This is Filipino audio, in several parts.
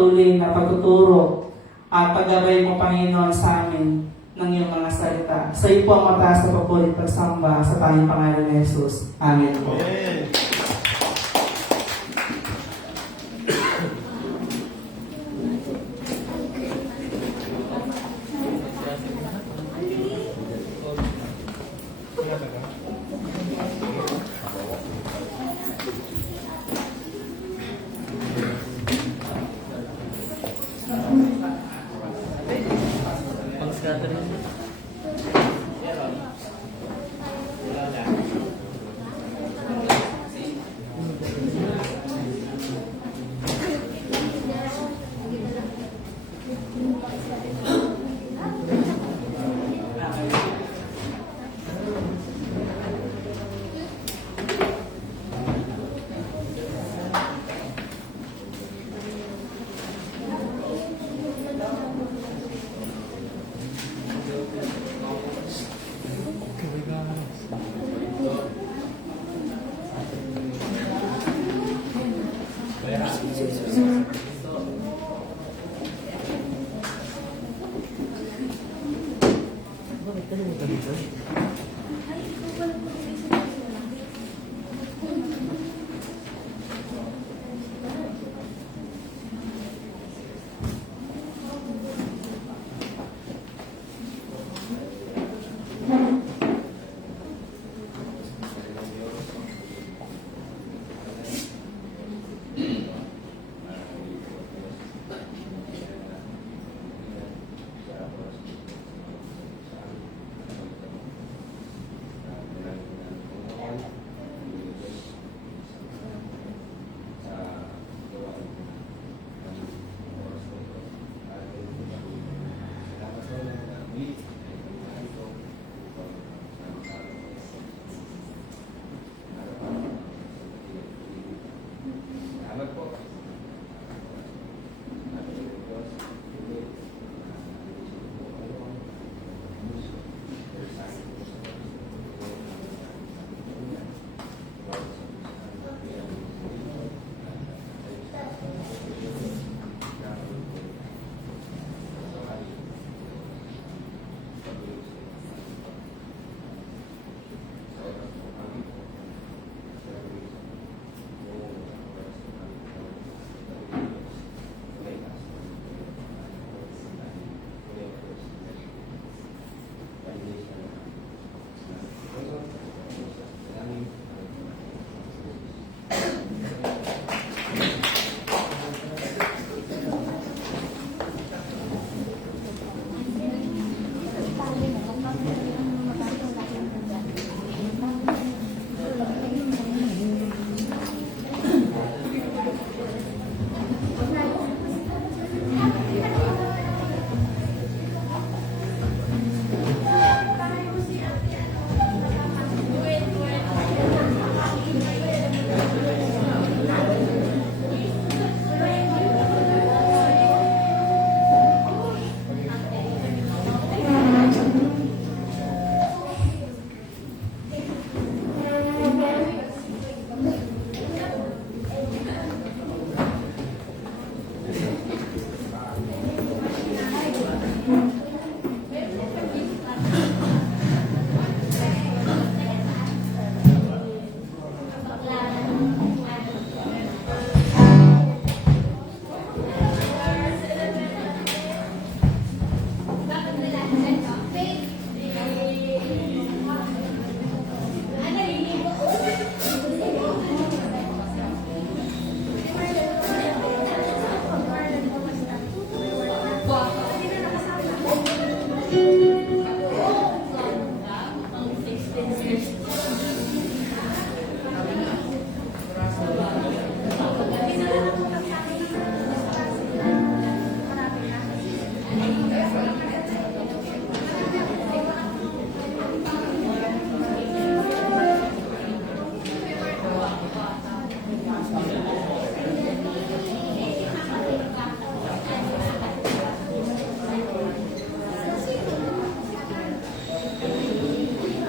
Tuloy na pagtuturo at paggabay mo, Panginoon, sa amin ng iyong mga salita. Sa iyo po ang mataas na papulit pagsamba sa tanging pangalan ni Jesus. Amen. Amen.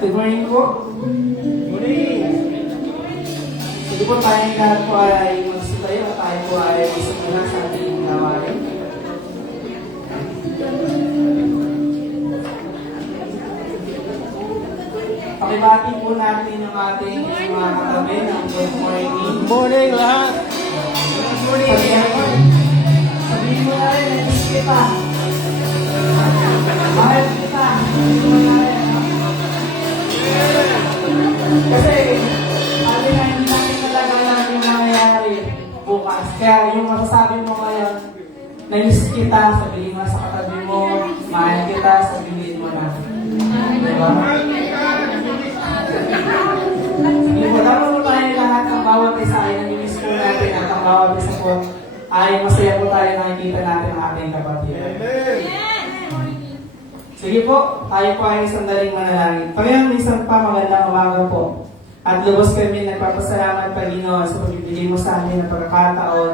Good morning po. Morning! Sige po tayong lahat po ay magsitayo at tayo po ay magsumuna sa ating gawain. bati po natin yung ating mga katabi ng good morning. Good morning lahat. Sabihin mo na rin, nais kita. Mahal kita. Sabihin mo na rin, ha? Kasi, sabi na hindi natin talaga alam yung mangyayari bukas. Kaya yung masasabi mo ngayon, nais kita, sabihin mo sa katabi mo, mahal kita, sabihin mo na. Diba? Hindi po, dapat po tayo lahat ang bawat isa ay nag-miss po natin at ang bawat isa po ay masaya po tayo nakikita natin ang ating kapatid. Sige po, tayo po ay sandaling manalangin. Panginoon, minsan pa magandang umaga po. At lubos kami nagpapasalamat, Panginoon, sa pagbibigay mo sa amin ng pagkakataon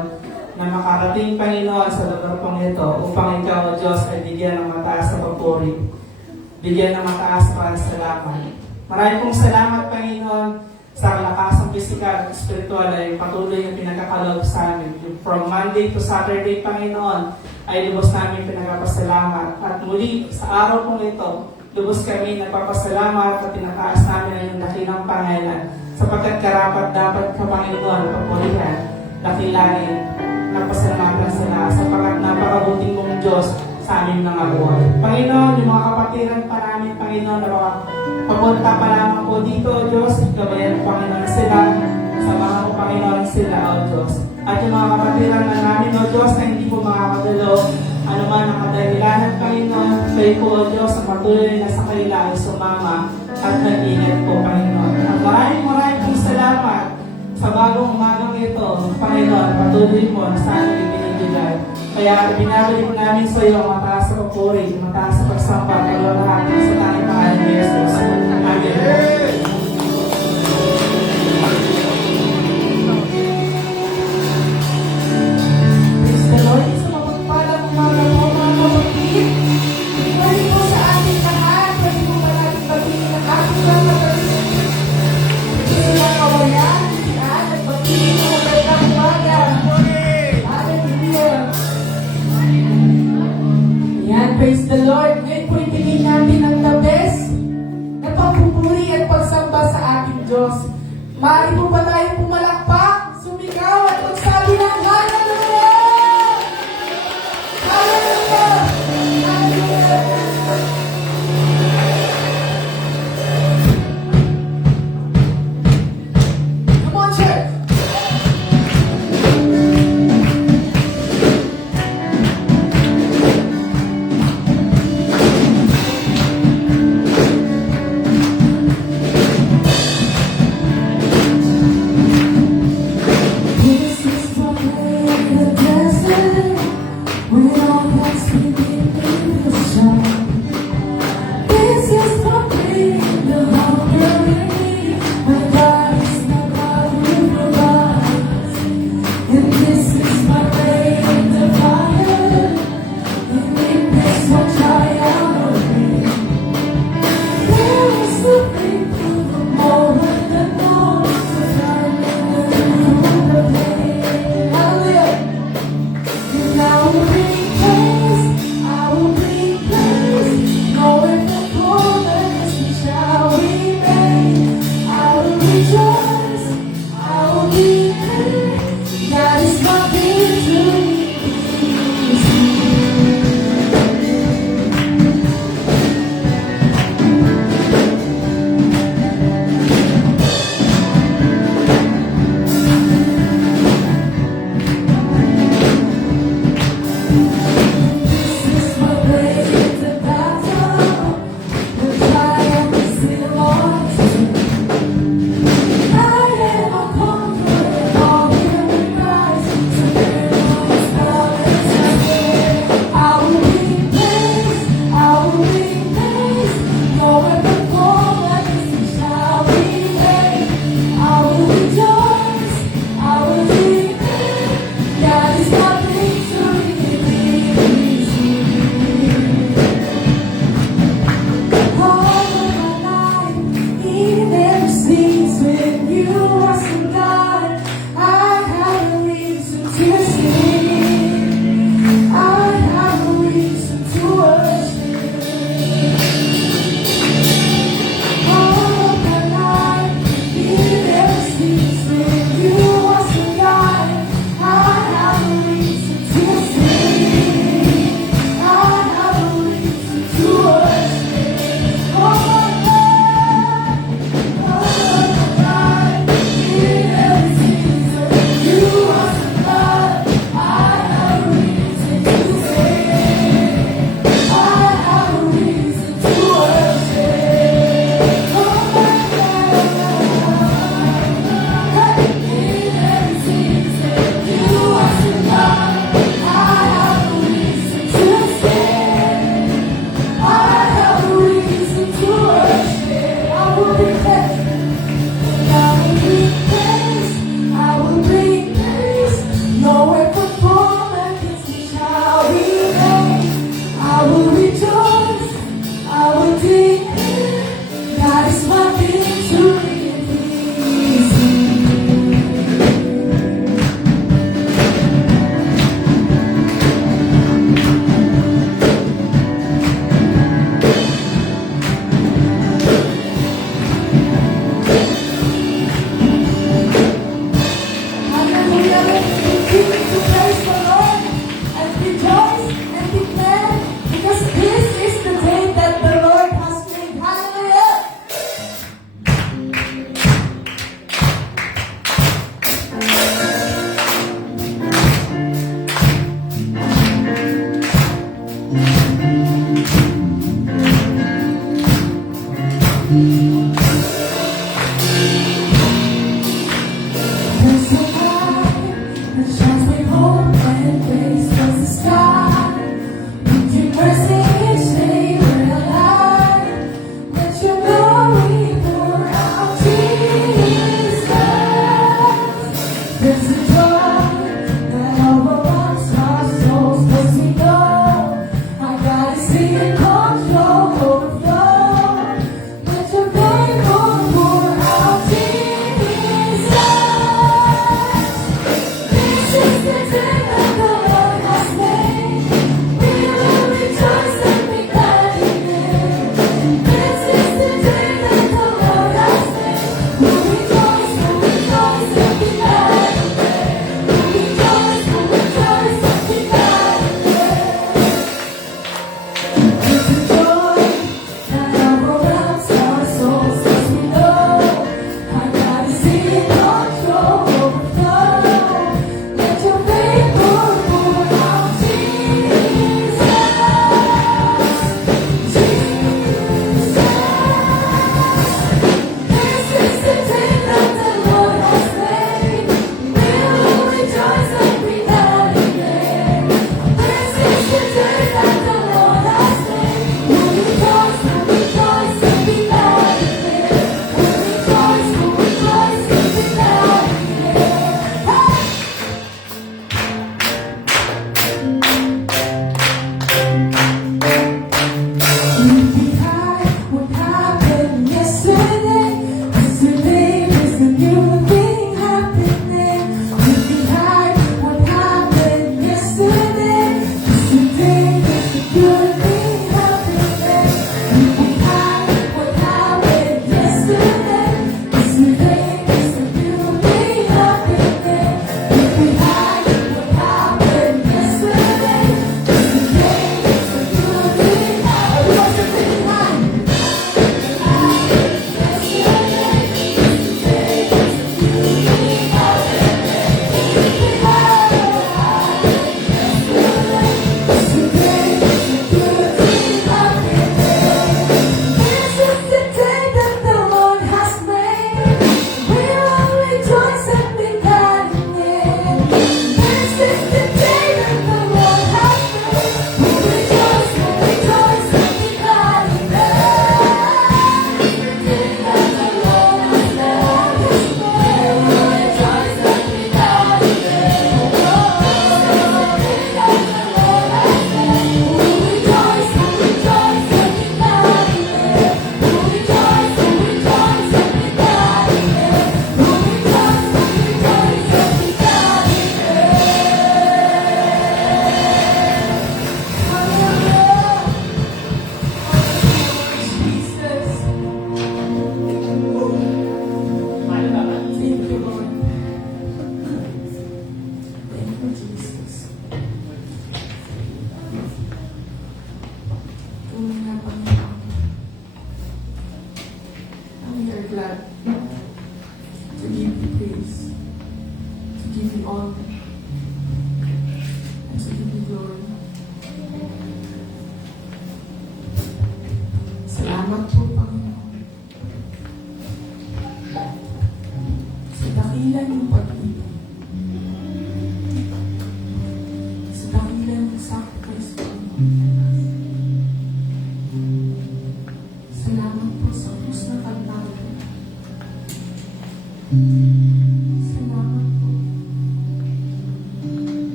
na makarating, Panginoon, sa lugar pong ito upang ikaw, O Diyos, ay bigyan ng mataas na papuri. Bigyan ng mataas pa ng salamat. Maraming pong salamat, Panginoon, sa kalakasang pisikal at spiritual ay patuloy na pinagkakaloob sa amin. From Monday to Saturday, Panginoon, ay lubos namin pinagpapasalamat. At muli, sa araw pong ito, lubos kami nagpapasalamat at tinataas namin ang iyong dakilang pangalan sapagkat karapat dapat ka, Panginoon, papurihan, dakilain, nagpasalamatan sila sapagkat napakabuting mong Diyos sa aming mga buhay. Panginoon, yung mga kapatiran pa namin, Panginoon, na mga papunta pa lamang po dito, O Diyos, gabayan mo, Panginoon, sila, samahan mo, Panginoon, sila, O Diyos. At yung mga kapatiran na namin, O Diyos, na hindi po makakadalo, ano man ang kadahilanan, Panginoon, kayo po, O Diyos, ang patuloy na sa kanila ay sumama at nag-ingat po, Panginoon. At maraming pong salamat sa bagong umagang ito, Panginoon, patuloy mo na sa aming ibinibigay. Kaya binabalik namin sa iyo ang mataas sa papuri, mataas sa pagsamba, paglalahat sa tanging pangalan ni Jesus. Amen. Praise the Lord. Sa mapagpalang umaga po, mga kapatid. Pwede po sa ating lahat, pwede po ba natin batiin ang ating mga kapatid? Sila kawayan, sila, at batiin po magandang umaga. Hallelujah. Yan, praise the Lord. Ngayon po ibigay natin ang the best na pagpupuri at pagsamba sa ating Diyos. Maaari po ba tayo pumalakpak, sumigaw at magsabi ng Hallelujah! Hallelujah! Hallelujah! Come on, church!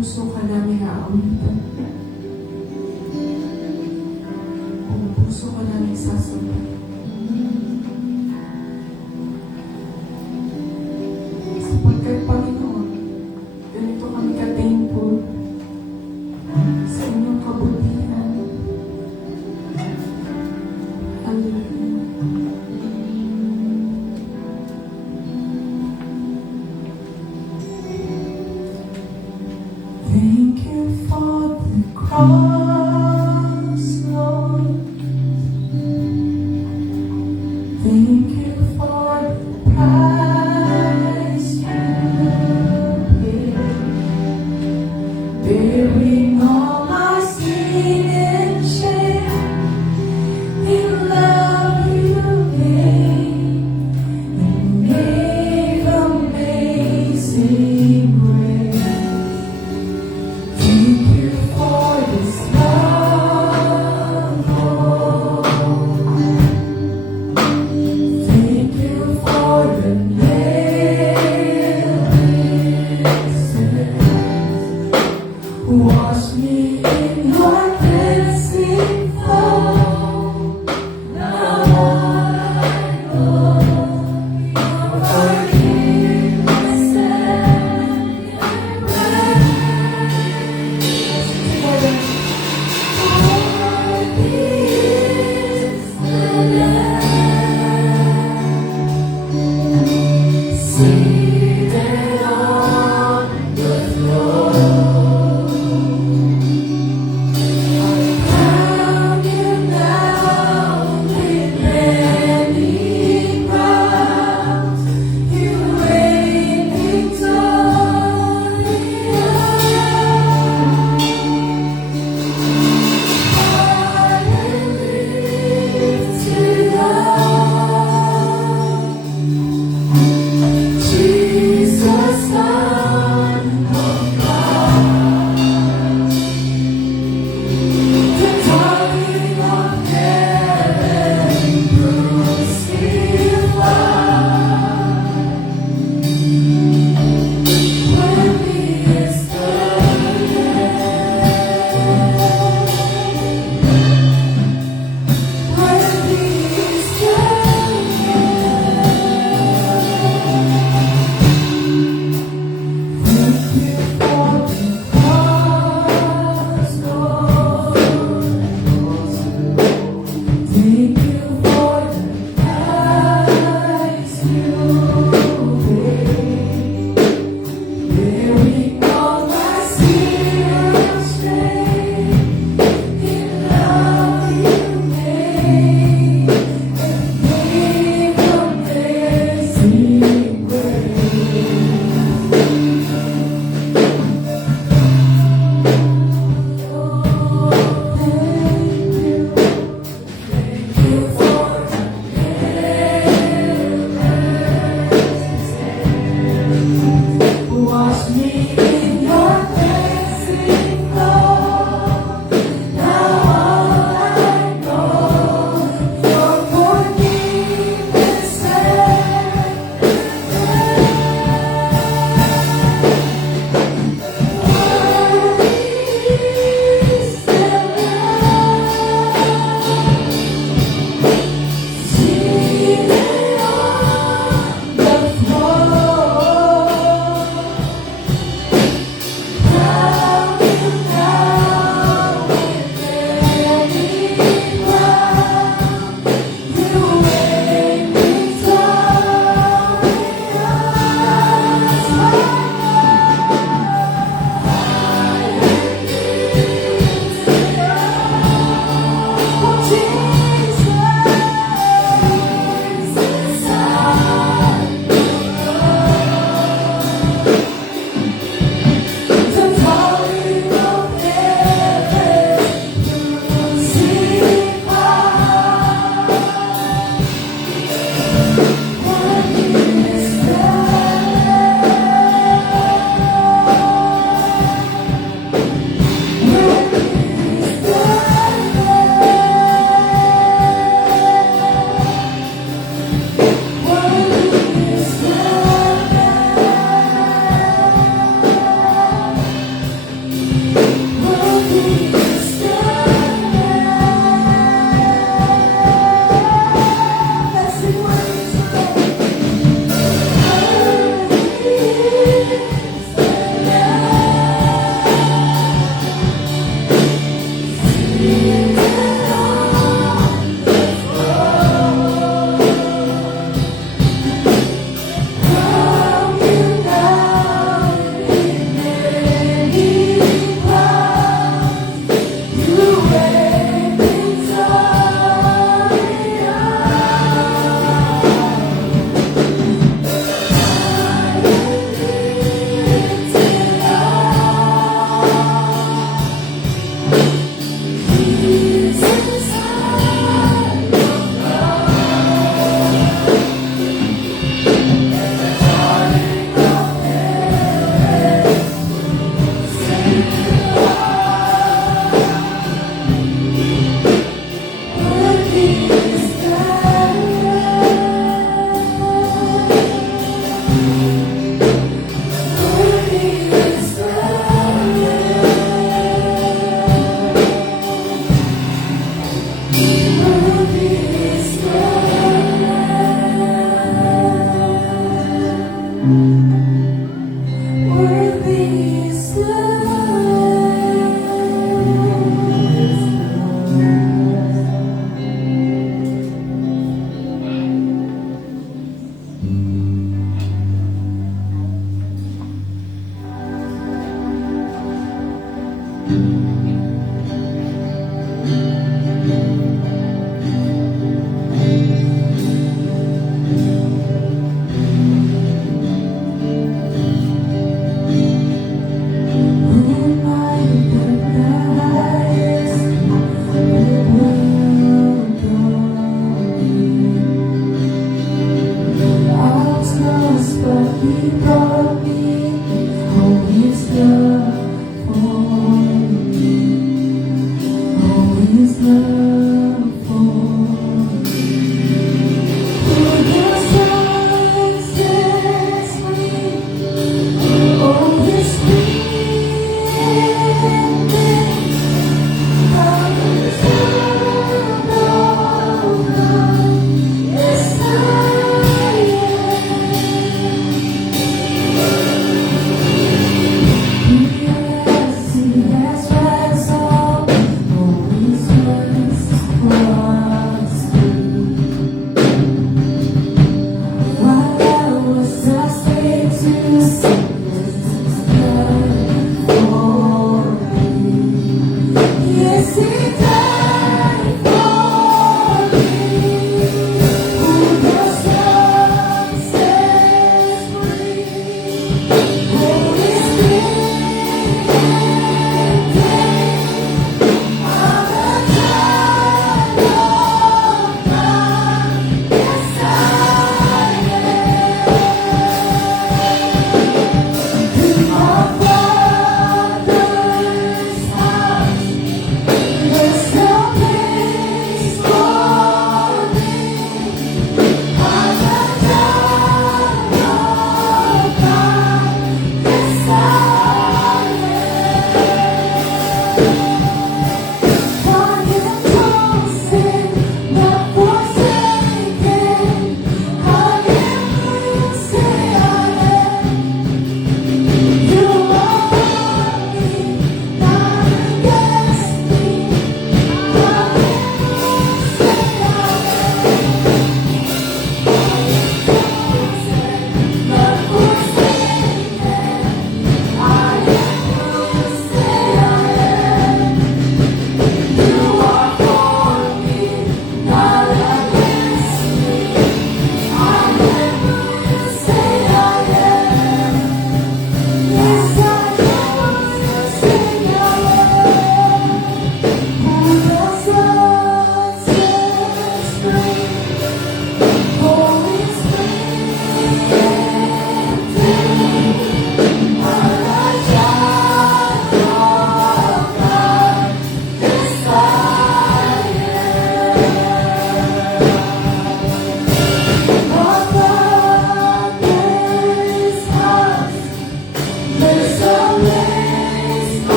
puso ka namin aawitan. Buong puso ka namin sasampan. Sapagkat Panginoon, ganito kami ka-thankful sa inyong kabutihan. Hallelujah. Thank you for the cross, Lord. Thank you for the price you paid, bearing all my sin and shame. In love you gave, you gave amazing grace. Thank you for this love, Lord. Thank you for the nail-pierced. Wash me in your cleansing flow. Now I know your forgiveness and your grace. Seated on the throne, crown you now with many crowns. You reign victorious. Jesus, Son of God, the darling of heaven, crucified. Worthy is the Lamb. Worthy is the Thank you for the cross, Lord. Thank you for the price you paid, bearing all my sin and shame. In love you gave, and gave amazing grace. Wash me in your cleansing flow. Now all I know, your forgiveness and Seated on the throne, When my eyes I was lost, but He brought me home. His love for me.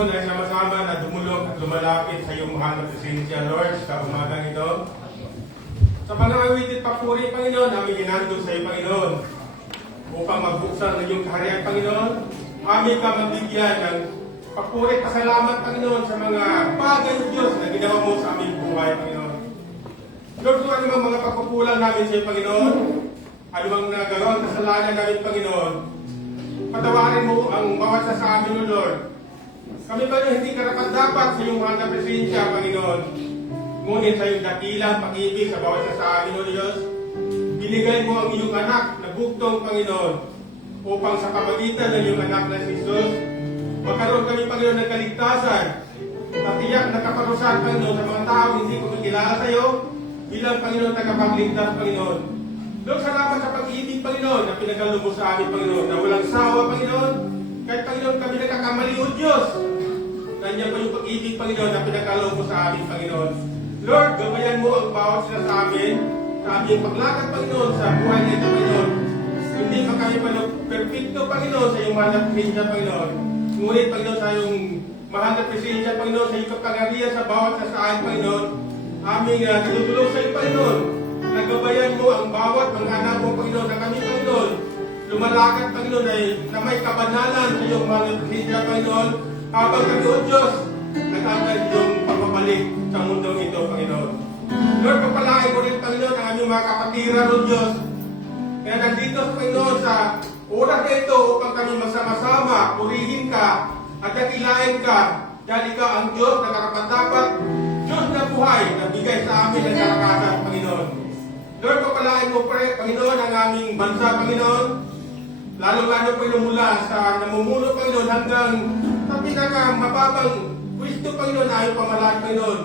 Panginoon, ay sama-sama na dumulog at lumalapit sa iyong mahal na presensya, Lord, sa umagang ito. Sa panangawitit papuri, Panginoon, aming hinandog sa iyo, Panginoon, upang magbuksan ng iyong kaharian, Panginoon. Aming ka magbigyan ng papuri, pasalamat, Panginoon, sa mga bagay ng Diyos na ginawa mo sa aming buhay, Panginoon. Lord, kung ano mga pagkukulang namin sa iyo, Panginoon, ano ang nagawang kasalanan namin, Panginoon, patawarin mo ang bawat sa amin, O Lord. Kami ba hindi karapat-dapat sa iyong mahal na presensya, Panginoon? Ngunit sa iyong dakilang pag-ibig sa bawat sa amin, O Diyos, binigay mo ang iyong anak na bugtong, Panginoon, upang sa pamagitan ng iyong anak na si Jesus, magkaroon kami, Panginoon, ng kaligtasan at tiyak na kaparusahan, Panginoon, sa mga tao hindi kumikilala sa iyo bilang, Panginoon, tagapagligtas, Panginoon. Lord, salamat sa pag-ibig, Panginoon, na pinagkaloob mo sa amin, Panginoon, na walang sawa, Panginoon. Kahit, Panginoon, kami nagkakamali, O Diyos. Nandiyan pa yung pag-ibig, Panginoon, na pinagkaloob mo sa amin, Panginoon. Lord, gabayan mo ang bawat sila sa amin, sa aming paglakad, Panginoon, sa buhay na ito, Panginoon. Hindi pa kami, Panginoon, perfecto, Panginoon, sa iyong mahal na presensya, Panginoon. Ngunit, Panginoon, sa iyong mahal na presensya, Panginoon, sa iyong kapangarihan sa bawat sasaan, Panginoon, aming tutulong sa iyo, Panginoon. Nagabayan mo ang bawat mga anak mo, Panginoon, na kami, Panginoon, lumalakad, Panginoon, ay na may kabanalan sa iyong mahal na presensya, Panginoon, habang kami, O Diyos, nag-agal yung pagbabalik sa mundong ito, Panginoon. Lord, papalain mo rin, Panginoon, ang aming mga kapatiran, O Diyos, kaya nandito, Panginoon, sa oras na ito upang kami masama-sama, purihin ka at dakilain ka, dahil ikaw ang Diyos na karapat-dapat, Diyos na buhay, na bigay sa amin ng kalakasan, Panginoon. Lord, papalain mo, Panginoon, ang aming bansa, Panginoon, lalo-lalo, Panginoon, mula sa namumuno, Panginoon, hanggang sa pinakamababang pwisto, Panginoon, ayon pamalaan, Panginoon,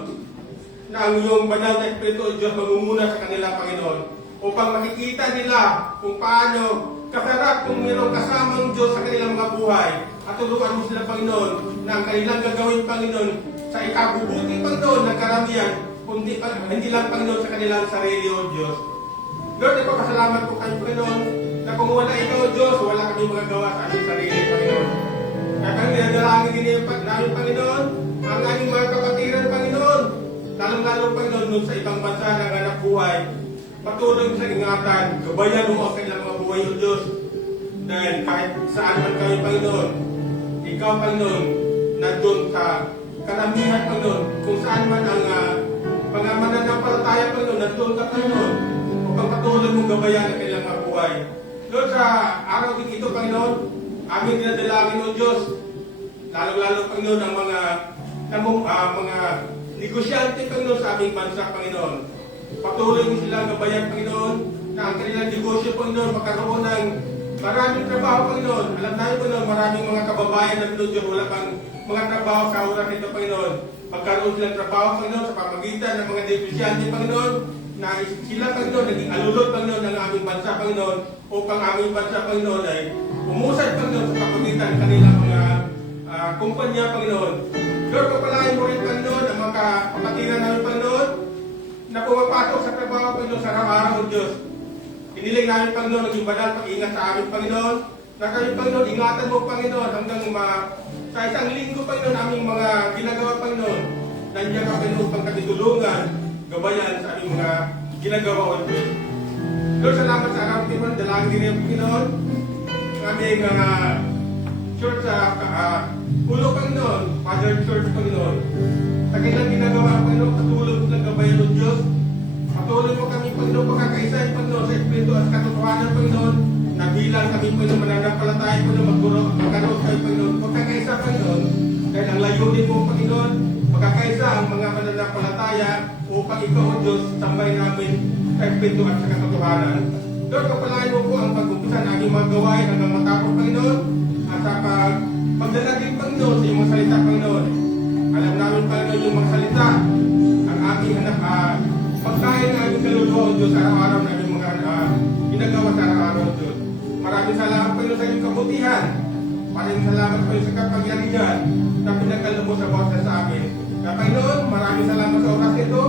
na ang iyong banal na Espiritu o Diyos magmumuna sa kanila, Panginoon, upang makikita nila kung paano kasarap kung mayroong kasamang Diyos sa kanilang mga buhay, at tulungan mo sila, Panginoon, na ang kanilang gagawin, Panginoon, sa ikabubuti, Panginoon, ng karamihan, kundi hindi lang, Panginoon, sa kanilang sarili, O Diyos. Lord, ipapasalamat po kayo, Panginoon, na kung wala ikaw, O Diyos, wala kami magagawa sa aming sarili, Panginoon. Kaya kami dinadalangin din namin, Panginoon, ang aming mga kapatiran, Panginoon, lalong-lalo, Panginoon, nun sa ibang bansa ng anak buhay, patuloy sa ingatan, gabayan mo ang kanilang mga buhay, O Diyos, dahil kahit saan man kami, Panginoon, ikaw, Panginoon, nandun sa karamihan, Panginoon, kung saan man ang mga mananampalataya, Panginoon, nandun ka, Panginoon, upang patuloy mong gabayan ang kanilang mga buhay. Lord, sa araw din ito, Panginoon, aming dinadalangin, O Diyos, lalo-lalo, Panginoon, ang mga negosyante, Panginoon, sa aming bansa, Panginoon. Patuloy mo silang gabayan, Panginoon, na ang kanilang negosyo, Panginoon, magkaroon ng maraming trabaho, Panginoon. Alam tayo, Panginoon, maraming mga kababayan na Panginoon, Diyos, wala pang mga trabaho sa oras nito, Panginoon. Magkaroon silang trabaho, Panginoon, sa pamagitan ng mga negosyante, Panginoon, na sila, Panginoon, naging alulot, Panginoon, ng aming bansa, Panginoon, upang aming bansa, Panginoon, ay umusad, Panginoon, sa pamagitan ng kanilang mga kumpanya, Panginoon. Lord, kapalain mo rin, Panginoon, ang mga kapatiran namin, Panginoon, na pumapasok sa trabaho, Panginoon, sa araw-araw, O Diyos. Iniling namin, Panginoon, naging banal pag-ingat sa amin, Panginoon, na kami, Panginoon, ingatan mo, Panginoon, hanggang sa isang linggo, Panginoon, aming mga ginagawa, Panginoon, nandiyan ka, Panginoon, upang kami tulungan, gabayan sa aming mga ginagawa, O Diyos. Lord, salamat sa araw, Panginoon, dalangin din niyo, Panginoon, ang aming church sa Pulo, Panginoon, Father Church, Panginoon. Sa kanilang ginagawa, Panginoon, patuloy mo ng gabayan, O Diyos. Patuloy mo kami, Panginoon, pagkakaisa, Panginoon, sa Espiritu at katotohanan, Panginoon, na bilang kami, Panginoon, mananampalataya, Panginoon, magkaroon kayo, Panginoon, pagkakaisa, Panginoon, dahil ang layunin mo, Panginoon, pagkakaisa ang mga mananampalataya upang ikaw, O Diyos, tambay namin sa Espiritu at sa katotohanan. Lord, kapalain mo po ang pag-umpisa ng aming mga gawain hanggang matapos, Panginoon, at sa pagdalagin, Panginoon, sa iyong mga salita, Panginoon. Alam namin, Panginoon, yung mga salita, ang aming pagkain ng aming kaluluwa, O Diyos, araw-araw na aming mga ginagawa sa araw-araw, O Diyos. Maraming salamat, Panginoon, sa iyong kabutihan. Maraming salamat, Panginoon, sa kapangyarihan na pinagkaloob mo sa bawat sa amin. Kaya, Panginoon, maraming salamat sa oras ito.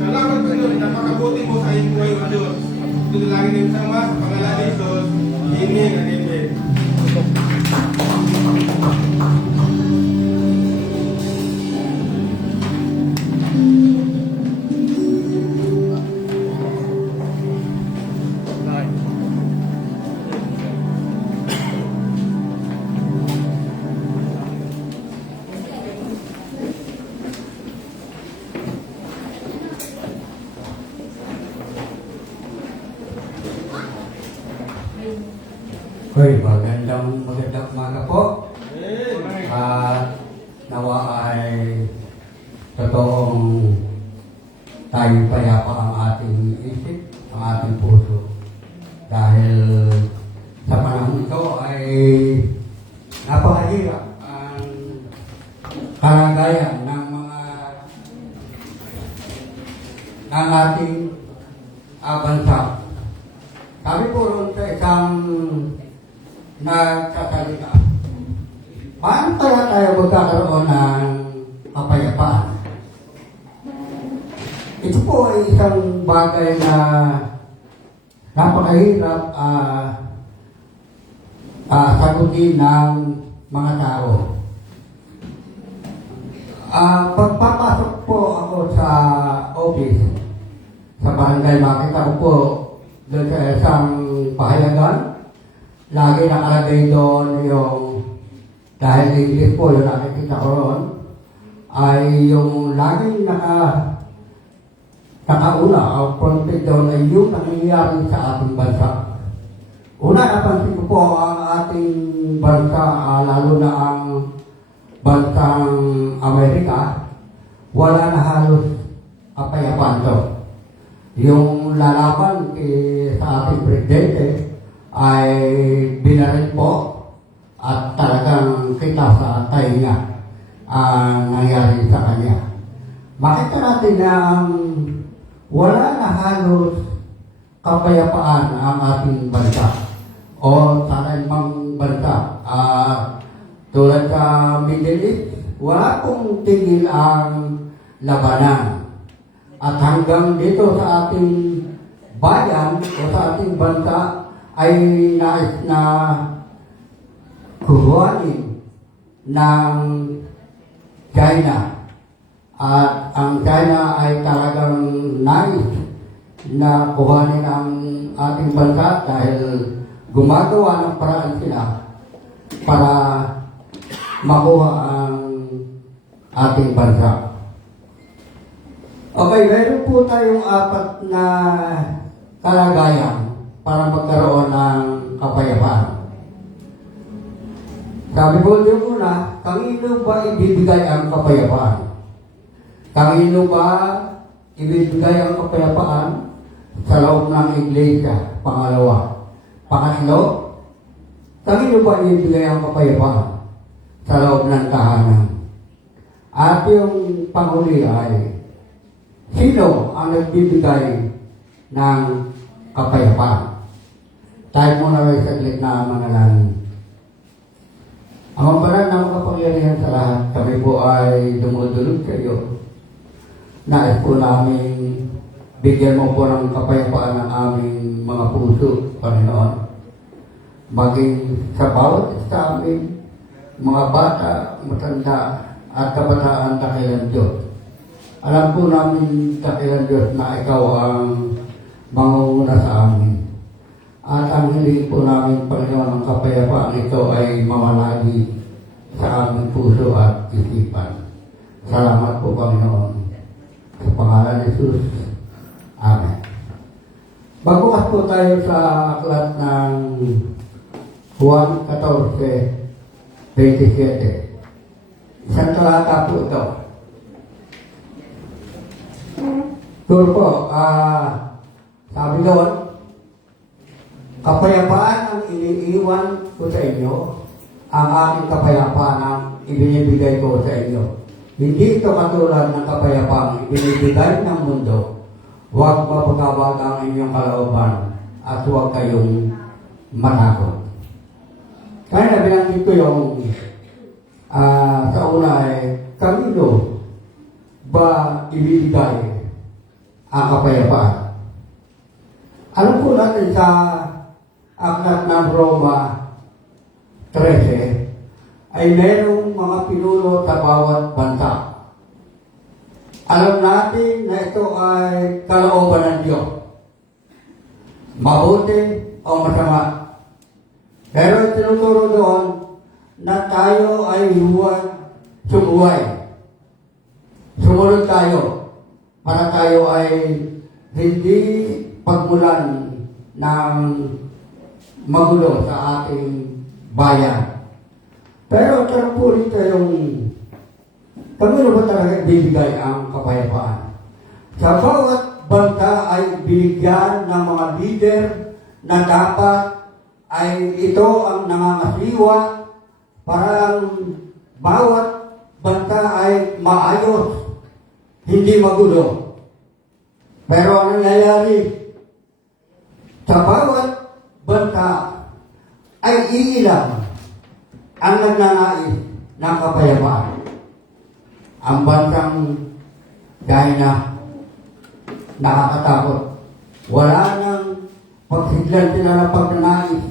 Salamat, Panginoon, napakabuti mo sa iyong buhay, O Diyos. Ito lagi din sama sa pangalan ni Jesus. Amen and amen. Hoy, magandang umaga po. At nawa ay totoong tayong payapa ang ating isip, ang ating puso. Dahil sa panahon ito ay napakahirap ang kalagayan ng ating bansa. Sabi po ron sa isang nagsasalita, paano kaya tayo magkakaroon ng kapayapaan? Ito po ay isang bagay na napakahirap sagutin ng mga tao. Pagpapasok po ako sa office, sa barangay, makita ko po doon sa isang pahayagan. Lagi nakalagay doon yung, dahil English po yung nakikita ko ron, ay yung laging nakauna o fronted doon ay yung nangyayari sa ating bansa. Una, napansin ko po ang ating bansa, lalo na ang bansang Amerika, wala na halos kapayapaan to. Yung lalaban sa ating presidente ay binaril po at talagang kita sa tainga ang nangyari sa kanya. Makita natin na wala na halos kapayapaan ang ating bansa o sa ibang bansa. Tulad sa Middle East, wala pong tigil ang labanan. At hanggang dito sa ating bayan o sa ating bansa ay nais na kuhanin ng China. At ang China ay talagang nais na kuhanin ang ating bansa dahil gumagawa ng paraan sila para makuha ang ating bansa. Okay, meron po tayong 4 na kalagayan para magkaroon ng kapayapaan. Sabi ko din muna, kanino ba ibibigay ang kapayapaan? Kanino ba ibibigay ang kapayapaan? Sa loob ng iglesia, pangalawa. Pangatlo, kanino ba ibibigay ang kapayapaan? Sa loob ng tahanan. At yung panghuli ay, sino ang nagbibigay ng kapayapaan? Tayo muna rin saglit na manalangin. Ang mapanan ng makapangyarihan sa lahat, kami po ay dumudulog sa iyo. Nais po namin bigyan mo po ng kapayapaan ng aming mga puso, Panginoon. Maging sa bawat sa aming mga bata, matanda, at kabataan dakilang Diyos. Alam po namin, dakilang Diyos, na ikaw ang mangunguna sa amin. At ang hiling po namin, Panginoon, ang kapayapaan ito ay mamalagi sa aming puso at isipan. Salamat po, Panginoon. Sa pangalan ni Jesus. Amen. Magbukas po tayo sa aklat ng Juan 14:27. Isang talata po ito. Sure po, sabi doon, kapayapaan ang iniiwan ko sa inyo, ang aking kapayapaan ang ibinibigay ko sa inyo. Hindi ito katulad ng kapayapaan ibinibigay ng mundo. Huwag mapagabag ang inyong kalooban at huwag kayong matakot. Kaya binanggit ko yung sa una ay, kanino ba ibibigay ang kapayapaan? Alam po natin sa aklat ng Roma 13 ay merong mga pinuno sa bawat bansa. Alam natin na ito ay kalooban ng Diyos. Mabuti o masama. Pero tinuturo doon na tayo ay huwag sumuway. Sumunod tayo para tayo ay hindi pagmulan ng magulo sa ating bayan. Pero tanong po rito yung kanino ba talaga ibibigay ang kapayapaan? Sa bawat bansa ay binigyan ng mga leader na dapat ay ito ang nangangasiwa para ang bawat bansa ay maayos, hindi magulo. Pero ang nangyayari, sa bawat bansa ay iilan ang nagnanais ng kapayapaan. Ang bansang China, nakakatakot. Wala nang pagsiglan sila ng pagnanais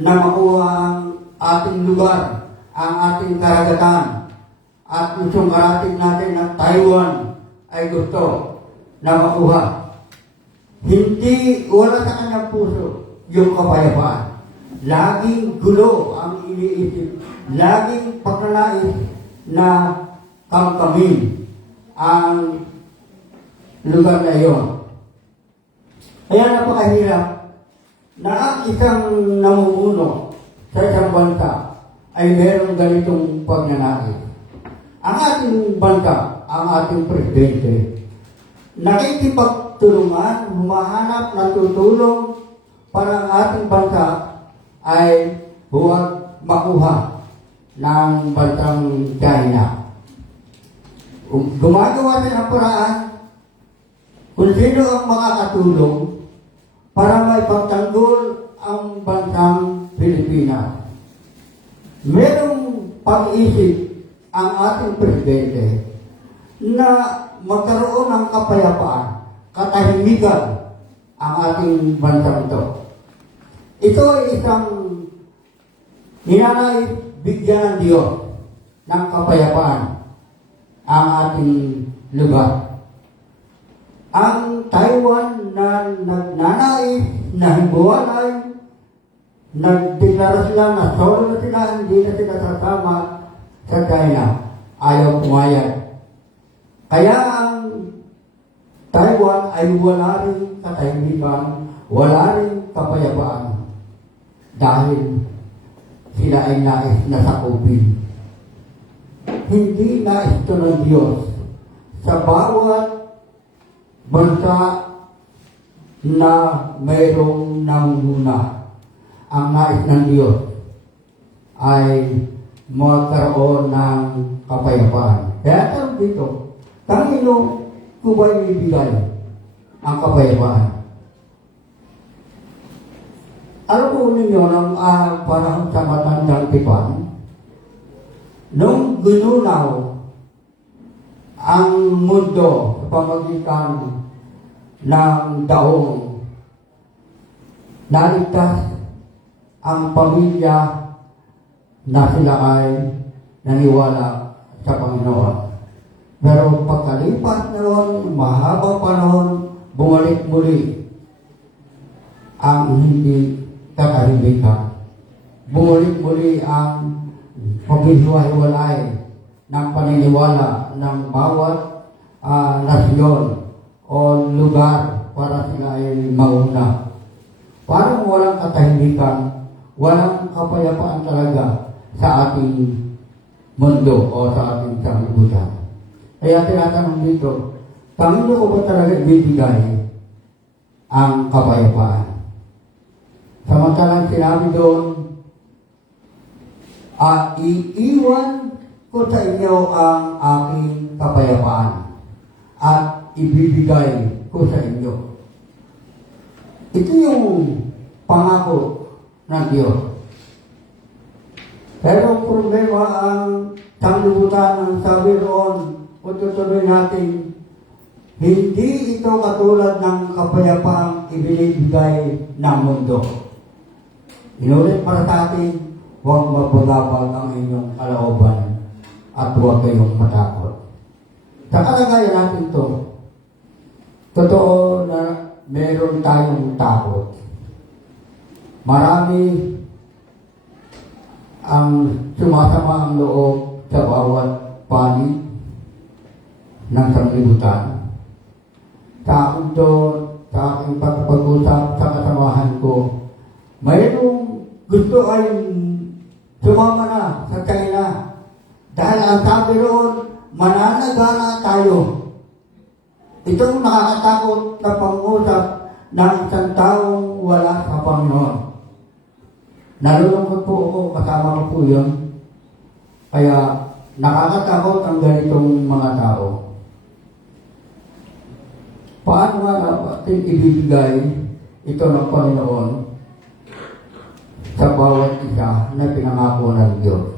na makuha ang ating lugar, ang ating karagatan. At gustong karating natin na Taiwan ay gusto na makuha. Hindi, wala sa kanyang puso yung kapayapaan. Laging gulo ang iniisip. Laging pagnanais na kamkamin ang lugar na iyon. Kaya napakahirap na ang isang namumuno sa isang bansa ay meron ganitong pagnanais. Ang ating bansa, ang ating presidente, nakikipagtulungan, humahanap ng tutulong para ang ating bansa ay huwag makuha ng bansang China. Gumagawa siya ng paraan kung sino ang makakatulong para may pagtanggol ang bansang Pilipinas. Merong pag-isip ang ating presidente na magkaroon ng kapayapaan, katahimikan ang ating bansang ito. Ito ay isang ninanais bigyan ng Diyos ng kapayapaan ang ating lugar. Ang Taiwan na nagnanais, na himbuwalay, nagdeklara sila na solo na sila, hindi na sila sasama sa China, ayaw pumayag. Kaya ang Taiwan ay wala rin katahimikan, wala rin kapayapaan dahil sila ay nais na sakupin. Hindi nais ito ng Diyos sa bawat bansa na mayroong nangunguna. Ang nais ng Diyos ay magkaroon ng kapayapaan. Kaya tanong dito, kanino ko ba ibibigay ang kapayapaan? Alam po ninyo, nung parang sa matandang tipan, nung ginunaw ang mundo sa pamagitan ng daong, naligtas ang pamilya na sila ay naniwala sa Panginoon. Pero pagkalipas noon, mahabang panahon, bumalik muli ang hindi katahimikan. Bumalik muli ang paghihiwa-hiwalay ng paniniwala ng bawat nasyon o lugar para sila ay mauna. Parang walang katahimikan, walang kapayapaan talaga sa ating mundo o sa ating sanglibutan. Kaya tinatanong dito, kanino ko ba talaga ibibigay ang kapayapaan? Samantalang sinabi doon, iiwan ko sa inyo ang aking kapayapaan at ibibigay ko sa inyo. Ito yung pangako ng Diyos. Pero problema ang sanglibutan ng sabi roon, kung tutuloy natin, hindi ito katulad ng kapayapaang ibinibigay ng mundo. Inulit para sa atin, huwag mapagabal ang inyong kalooban at huwag kayong matakot. Sa kalagayan natin ito, totoo na meron tayong takot. Marami ang sumasama ang loob sa bawat panig ng sanglibutan. Sa akin doon, sa aking pagpag-usap sa kasamahan ko, mayroong ito ay sumama na sa China. Dahil ang sabi roon, mananagana tayo. Itong nakakatakot na pangusap ng isang taong wala sa Panginoon. Nalulungkot po ako, kasama ko po yun. Kaya nakakatakot ang ganitong mga tao. Paano nga natin ibibigay ito ng Panginoon sa bawat isa na pinangako ng Diyos?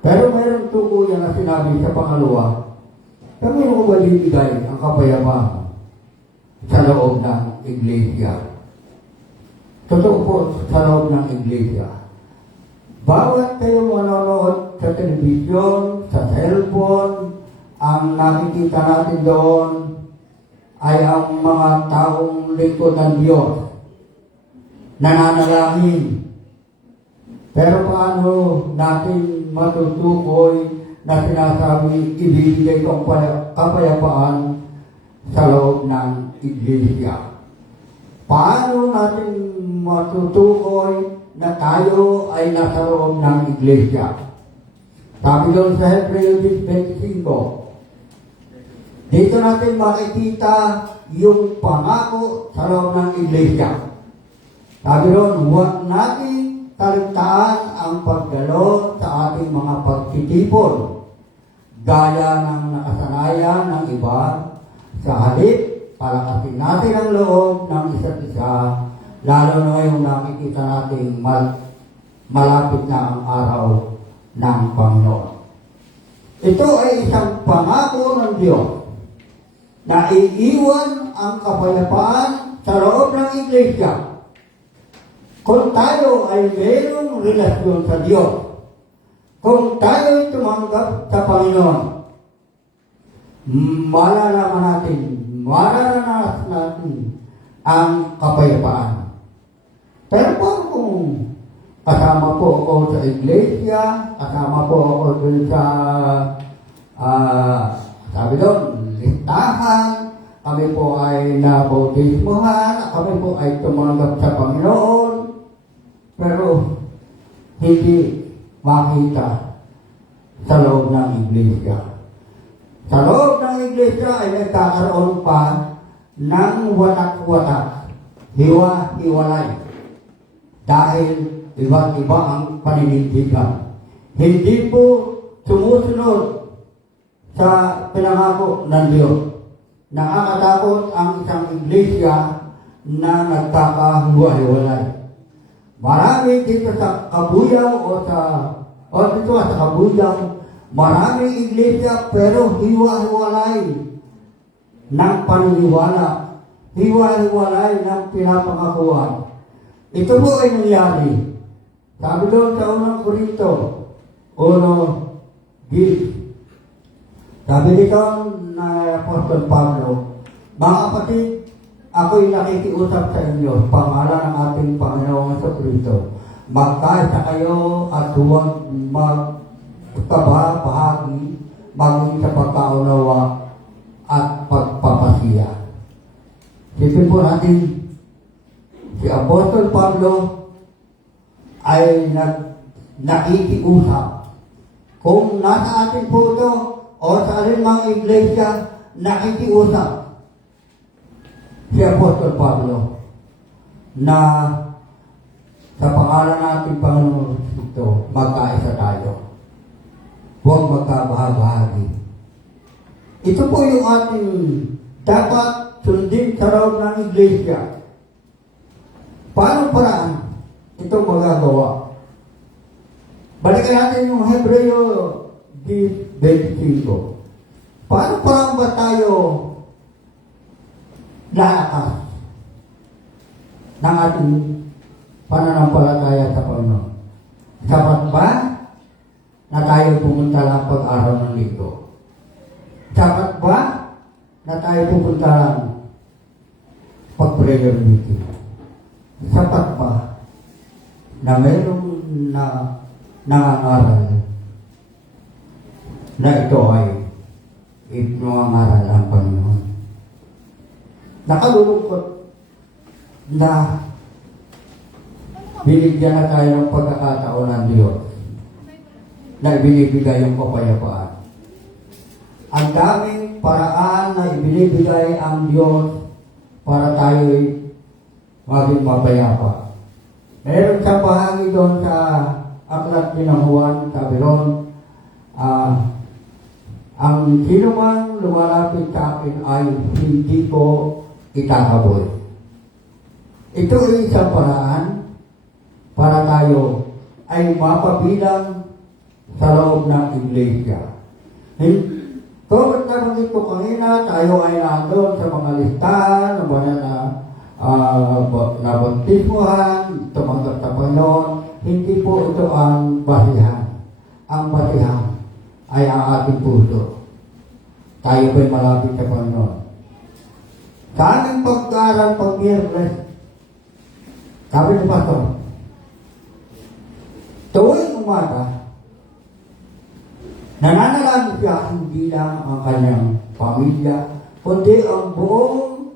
Pero mayroong tukuyan na sinabi sa pangalawa, kami mo ba bibigay ang kapayapaan sa loob ng iglesia? Totoo po, sa loob ng iglesia. Bawat kayo manonood sa telebisyon, sa cellphone, ang nakikita natin doon ay ang mga taong lingkod ng Diyos, nananalangin. Pero paano natin matutukoy na sinasabi ibibigay kong kapayapaan sa loob ng iglesia? Paano natin matutukoy na tayo ay nasa loob ng iglesia? Sabi doon sa Hebreo 25, dito natin makikita yung pangako sa loob ng iglesia. Sabi doon, huwag natin kaligtaan ang pagdalo sa ating mga pagtitipon, gaya ng nakasanayan ng iba. Sa halip, palakasin natin ang loob ng isa't isa, lalo na ngayong nakikita natin malapit na ang araw ng Panginoon. Ito ay isang pangako ng Diyos na iiwan ang kapayapaan sa loob ng iglesia kung tayo ay mayroong relasyon sa Diyos, kung tayo ay tumanggap sa Panginoon. Mararanasan natin ang kapayapaan. Pero paano kung kasama po ako sa iglesia, kasama po ako dun sa sabi doon, listahan, kami po ay nabautismuhan, kami po ay tumanggap sa Panginoon, pero hindi makita sa loob ng iglesia. Sa loob ng iglesia ay nagkakaroon pa ng watak-watak, hiwa-hiwalay, dahil iba't iba ang paninindigan. Hindi po sumusunod sa pinangako ng Diyos. Nakakatakot ang isang iglesia na nagkakahiwa-hiwalay. Marami dito sa Kabuyaw dito sa Kabuyaw, maraming iglesia pero hiwa-hiwalay ng paniniwala, hiwa-hiwalay ng pinapangakuan. Ito po ay nangyari. Sabi doon sa unang Korinto, 1:10. Sabi dito na Apostol Pablo, mga kapatid, ako'y nakikiusap sa inyo, pangalan ng ating Panginoong Kristo. Magkaisa kayo at huwag magkabahagi maging sa pagkaunawa at pagpapasiya. Sipin po natin, si Apostol Pablo ay nakikiusap. Kung nasa atin po ito o sa alinmang iglesia, nakikiusap si Apostol Pablo na sa pangalan natin Panginoon Kristo, magkaisa tayo. Huwag magkabahagi. Ito po yung ating dapat sundin sa loob ng iglesia. Paano paraan itong magagawa? Balikan natin yung Hebreo 25. Paano parang ba tayo lalakas ng ating pananampalataya sa Panginoon? Sapat ba na tayo pumunta lang pag-araw ng linggo? Sapat ba na tayo pupunta lang pag-prayer meeting? Sapat ba na mayroong nangangaral na ito ay nangangaral ang Panginoon? Nakalulungkot na binigyan na tayo ng pagkakataon ng Diyos na ibinibigay yung kapayapaan. Ang daming paraan na ibinibigay ang Diyos para tayo'y maging mapayapa. Meron sa bahagi doon sa Aklat ni Juan, sabi ron, ang sino man lumalapit sa akin ay hindi ko itataboy. Ito ay isang paraan para tayo ay mapabilang sa loob ng iglesia. Kung nabanggit ko kanina, tayo ay nandun sa mga listahan, ng mga nabautismuhan, tumanggap sa Panginoon. Hindi po ito ang basihan. Ang basihan ay ang ating puso. Tayo po'y malapit sa Panginoon. Sa aming pag-aaral pag-Miyerkules, sabi ni Pastor, tuwing umaga, nananalangin siya hindi lang ang kanyang pamilya, kundi ang buong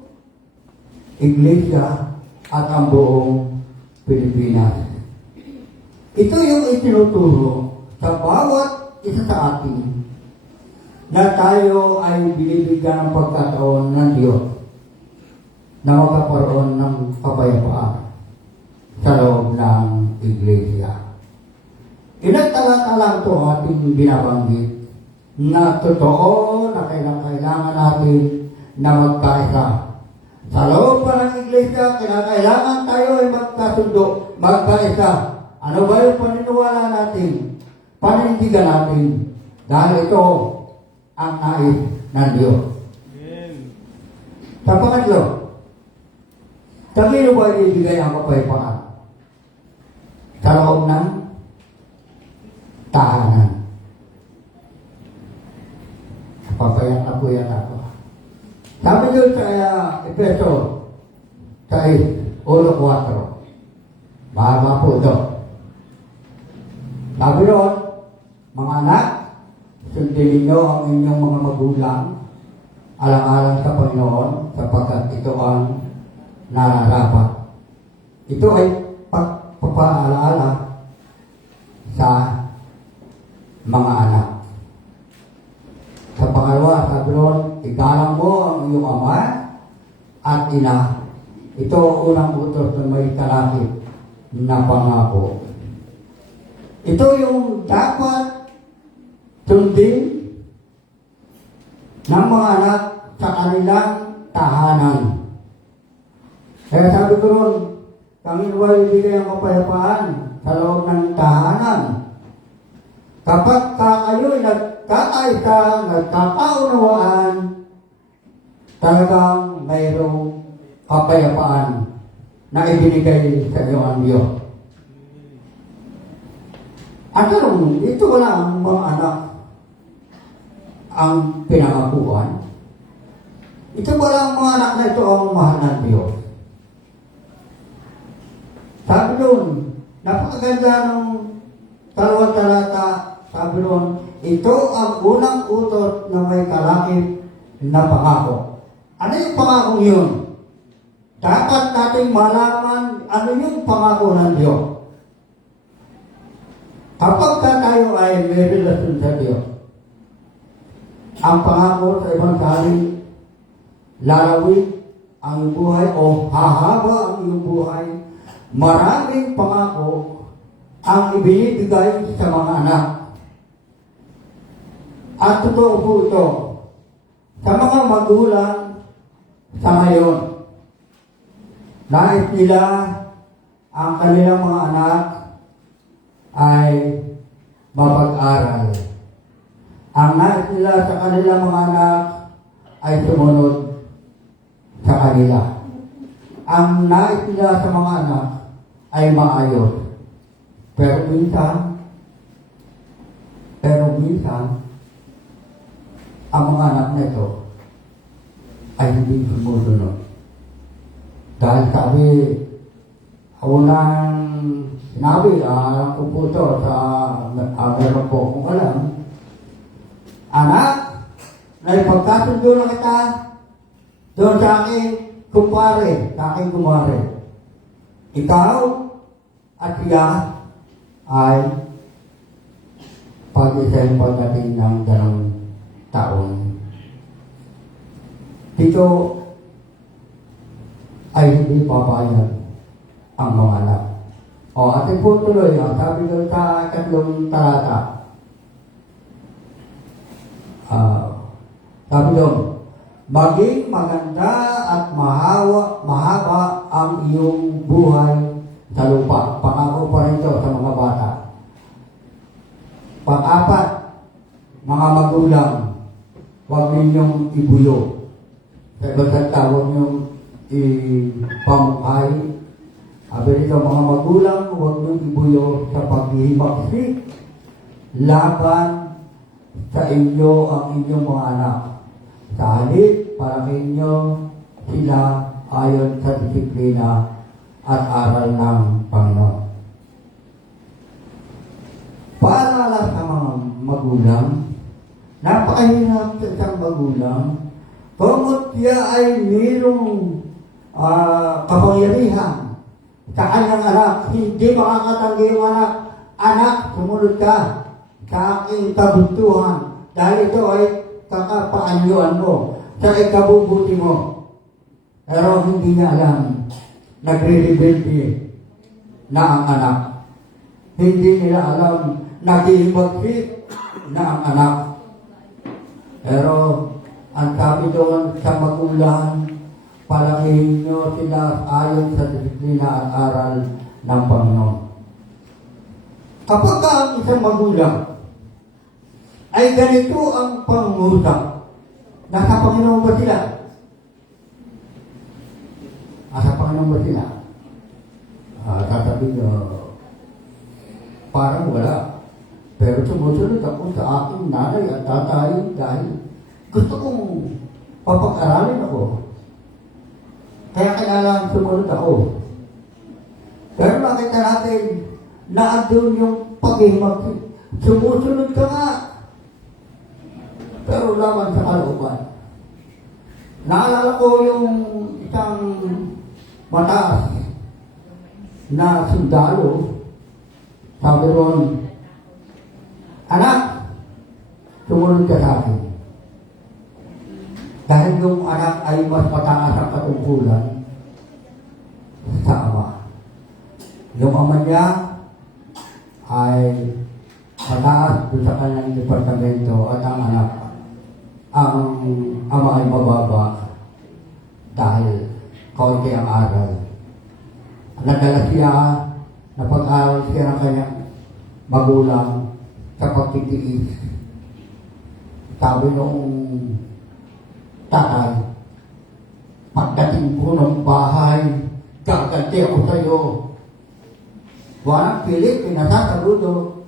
iglesia at ang buong Pilipinas. Ito yung itinuturo sa bawat isa sa atin na tayo ay binibigyan ng pagkataon ng Diyos na magkaroon ng kapayapaan sa loob ng iglesia. Ilang lang ito ating binabanggit na totoo na kailangan natin na magkaisa. Sa loob pa ng iglesia, kailangan tayo ay magkasundo, magkaisa. Ano ba yung paniniwala natin? Panindigan natin. Dahil ito ang nais ng Diyos. Amen. Sa pangatlo, kanino ba ibigay ang kapayapaan? Sa loob ng tahanan. Papayak na po yan ako. Sabi doon sa Efeso 6:1-4. Mahaba po ito. Sabi doon, mga anak, sundin ninyo ang inyong mga magulang, alang-alang sa Panginoon, sapagkat ito ang nararapat. Ito ay pagpapaalaala sa mga anak. Sa pangalawa, sabi doon, igalang mo ang iyong ama at ina. Ito ang unang utos na may kalakip na pangako. Ito yung dapat sundin ng mga anak sa kanilang tahanan. Kaya sabi ko ron, kami huwag ibigay ang kapayapaan sa loob ng tahanan. Kapag kayo'y nagkakaisa, nagkakaunawaan, talagang mayroong kapayapaan na ibinigay sa iyo ang Diyos. At ano, ito wala ang mga anak ang pinangakuan. Ito wala ang mga anak na ito ang mahal ng Diyos. Sabi doon, napakaganda ng dalawang talata, sabi doon, ito ang unang utos na may kalakip na pangako. Ano yung pangako yun? Dapat nating malaman ano yung pangako ng Diyos. Kapag tayo ay may relasyon sa Diyos, ang pangako sa ibang sali, lalawin ang iyong buhay o hahaba ang iyong buhay, maraming pangako ang ibinibigay sa mga anak. At totoo po ito, sa mga magulang sa ngayon, nais nila ang kanilang mga anak ay mapag-aral. Ang nais nila sa kanilang mga anak ay sumunod sa kanila. Ang nais nila sa mga anak ay maayos. Pero minsan, ang mga anak nito ay hindi sumusunod. Dahil sabi, unang sinabi, alam ko po ito sa meron po kung alam, anak, naipagkasundo na kita doon sa aking kumpare, sa aking kumare. Ikaw at siya ay pag-isang pagdating ng 2 taon. Dito ay hindi papayag ang mga anak. O, ating po tuloy, sabi doon sa 3 talata. Sabi doon, maging maganda at mahaba ang iyong buhay sa lupa. Pangako pa rin ito sa mga bata. Pang-4, mga magulang, huwag ninyong ibuyo. Sa ibang salita, huwag ninyong ipamukhay. Sabi nito, mga magulang, huwag ninyong ibuyo sa paghihimaksik laban sa inyo ang inyong mga anak. Sa halip, paramin nyo sila ayon sa disiplina at aral ng Panginoon. Paalala sa mga magulang, napakahirap sa isang magulang, kung siya ay mayroong kapangyarihan sa kanyang anak, hindi makakatanggi yung anak, anak, sumunod ka sa aking kabuntuhan, dahil ito ay kakapaanyuan mo sa ikabubuti mo. Pero hindi niya alam, nagre-rebelde na ang anak. Hindi nila alam, nag-iimagsik na ang anak. Pero ang sabi doon sa magulang, palakihin nyo sila ayon sa disiplina at aral ng Panginoon. Kapag ang isang magulang ay ganito ang pangungusap, nasa Panginoon ba sila? Nasa Panginoon ba sila? Sasabihin nyo, parang wala. Pero sumusunod ako sa aking nanay at tatay dahil gusto kong papag-aralin ako. Kaya kailangan sumunod ako. Pero makita natin na andun yung pag-ihimag. Sumusunod ka nga. Pero laban sa kalooban. Naalala ko yung isang mataas na sundalo. Sabi ron, anak, sumunod ka sa akin. Dahil yung anak ay mas mataas ang katungkulan sa ama. Yung ama niya ay mataas doon sa kanyang departamento at ang anak, ang ama ay mababa dahil kaunti ang aral. Nadala siya na pag-aral siya ng kanyang magulang sa pagtitiis. Sabi noong tatay, pagdating ko ng bahay, gaganti ako sa iyo. Walang pilit, pinasasaludo.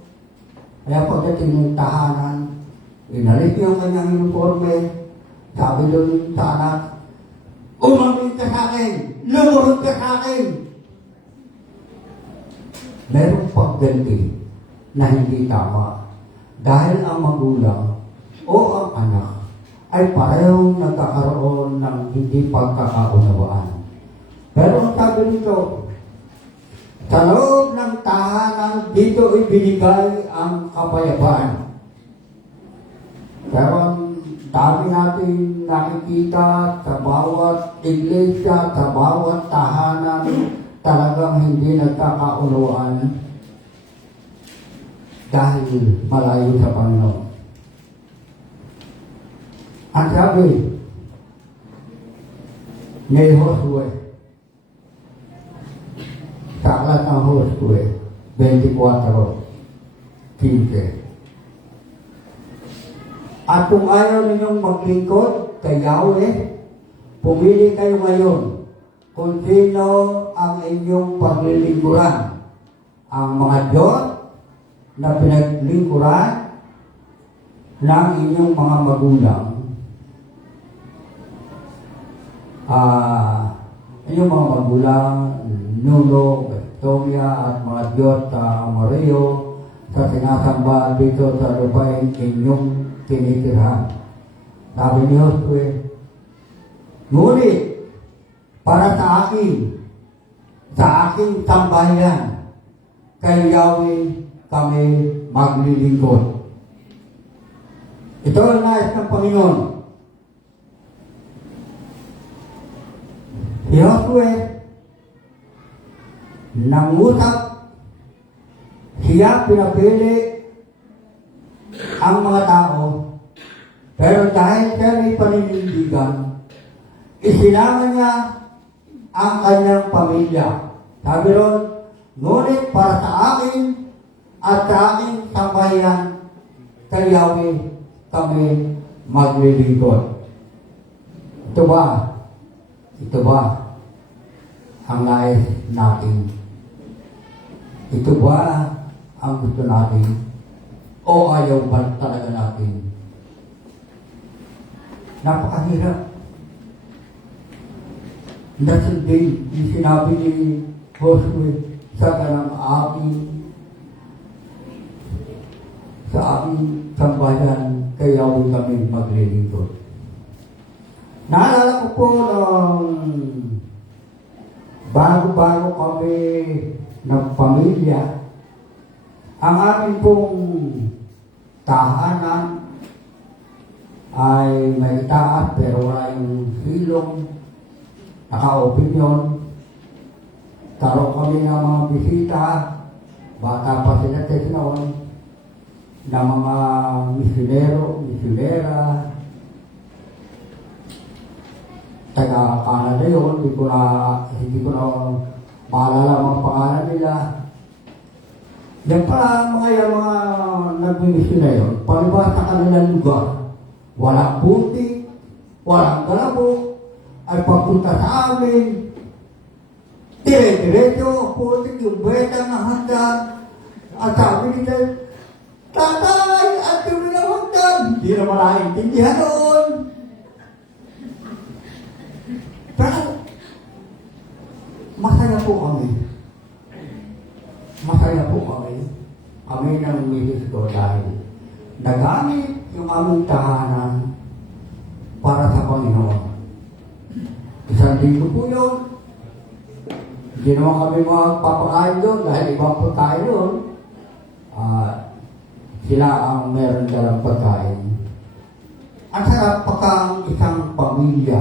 Kaya pagdating ng tahanan, inalis yung kanyang uniforme, sabi doon sa anak, umamit ka sa akin, lumurot ka sa akin. Merong pagganti na hindi tama dahil ang magulang o ang anak ay parehong nagkakaroon ng hindi pagkakaunawaan. Pero ang sabi nito, sa loob ng tahanan, dito ibinigay ang kapayapaan. Pero ang dami natin nakikita sa bawat iglesia, sa bawat tahanan, talagang hindi nagkakaunawaan dahil malayo sa Panginoon. Ang sabi ni Josue, sa aklat ng Josue 24:15, at kung ayaw ninyong maglingkod kay Yahweh, pumili kayo ngayon kung sino ang inyong paglilingkuran. Ang mga Diyos na pinaglingkuran ng inyong mga magulang, inyong mga magulang, Nuno, Tomia at mga Diyos sa Amarillo, sa sinasamba dito sa lupain inyong tinitirhan. Sabi ni Josue, ngunit para sa aking sambahayan, kay Yahweh kami maglilingkod. Ito ang nais ng Panginoon. Si Josue, nangusap, siya pinapili ang mga tao, pero dahil siya may paninindigan, isinama niya ang kanyang pamilya. Sabi ron, ngunit para sa akin at sa aking sambahayan, kay Yahweh kami maglilingkod. Ito ba ang nais natin? Ito ba ang gusto natin? O ayaw ba talaga natin? Napakahirap. Nasundin yung sinabi ni Josue sa aking sambayan, kaya huwag kami maglilingkod. Naalala ko po nung bago-bago kami nagpamilya, ang ating pong tahanan ay may taas pero wala yung silong, naka-open yun. Karoon kami ng mga bisita, bata pa sila noon, na mga misyonero, misyonera, taga-Canada yun, hindi ko na maalala mga pangalan nila. Yan pala mga nag-mission na yun, palibas sa kanilang lugar, walang buti, walang galabo, ay papunta sa amin, dire-diretso, putik yung buweta ng hanggan, at sabi nila, tatay, at yung ng hanggan, hindi naman naiintindihan noon. Pero, masaya po kami. Masaya po kami. Kami ng milis ko dahil nagamit yung aming tahanan para sa Panginoon. Isang linggo po yun. Hindi naman kami magpapakain doon dahil ibang pagkain doon. Sila ang meron dalang pagkain. At sarap pagka ang isang pamilya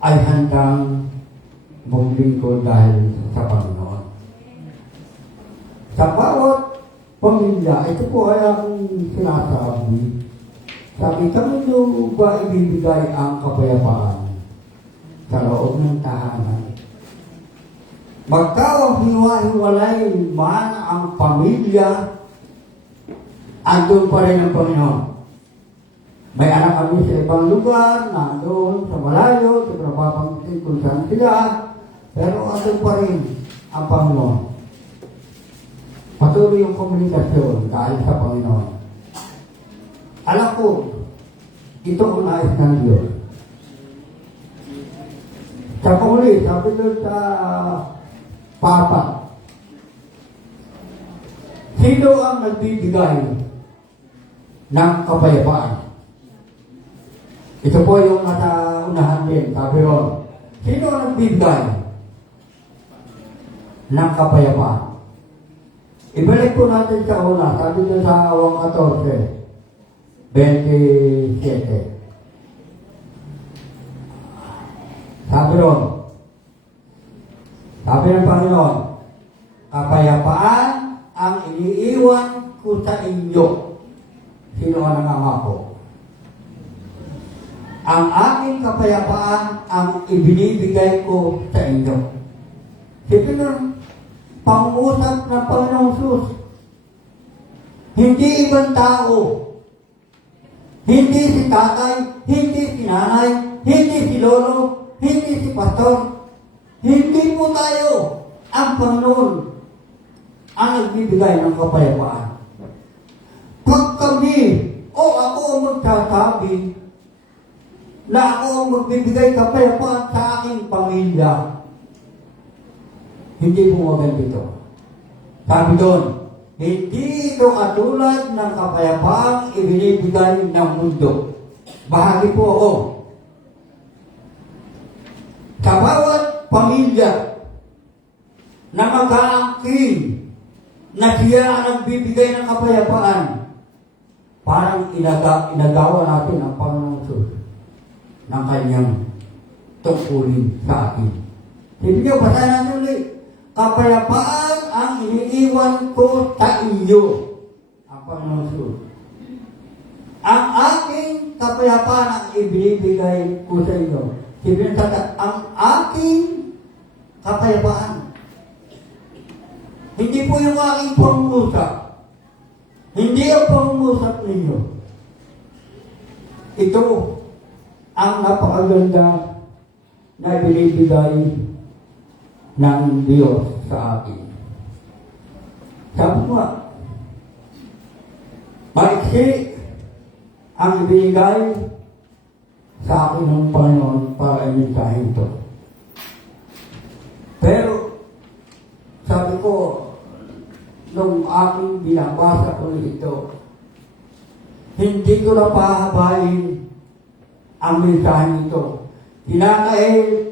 ay handang maglingkod dahil sa Panginoon. Sa bawat pamilya, ito po ay ang sinasabi. Sabi, kanino ba ibibigay ang kapayapaan sa loob ng tahanan? Magkahiwa-hiwalay man ang pamilya, andun pa rin ang Panginoon. May anak kami sa ibang lugar, nandun sa malayo, sa napapangitin kung saan sila, pero andun pa rin ang Panginoon. Patuloy yung komunikasyon dahil sa Panginoon. Alam ko, ito ang nais ng Diyos. Sa panguli, sabi doon sa Papa, sino ang nagbibigay ng kapayapaan? Ito po yung nasa unahan din, sabi ron. Sino ang nagbibigay ng kapayapaan? Ibalik po natin sa una, sabi doon sa Awang 14, 27. Sabi ron, sabi ng Panginoon, kapayapaan ang iniiwan ko sa inyo. Sino ang nangangako? Ang aking kapayapaan ang ibinibigay ko sa inyo. Sino nun? Pangusap ng Panginoong Sus. Hindi ibang tao. Hindi si tatay, hindi si nanay, hindi si lolo, hindi si pastor. Hindi po tayo. Ang Panginoon ang nagbibigay ng kapayapaan. Pag kami o ako ang magsasabi na ako ang magbibigay kapayapaan sa aking pamilya, hindi po maganda ito. Sabi doon, hindi ito katulad ng kapayapaang ibinibigay ng mundo. Bahagi po ako. Sa bawat pamilya na mag-aangkin na siya ang nagbibigay ng kapayapaan. Parang inagawa natin ang Panginoon Diyos ng kanyang tungkulin sa atin. Ibig nyo, basahin natin ulit. Kapayapaan ang iniiwan ko sa inyo. Ang Panginoon Diyos. Ang aking kapayapaan ang ibinibigay ko sa inyo. Sabihin sa ang aking kapayapaan. Hindi po yung aking pangungusap. Hindi ang pangungusap ninyo. Ito ang napakaganda na ibinibigay ng Diyos sa atin. Sabi ko nga, maiksi ang ibinigay sa akin ng Panginoon para imisahin ito. Pero, sabi ko, nung aking binabasa ko ito, hindi ko na pahabain ang mensahe ito.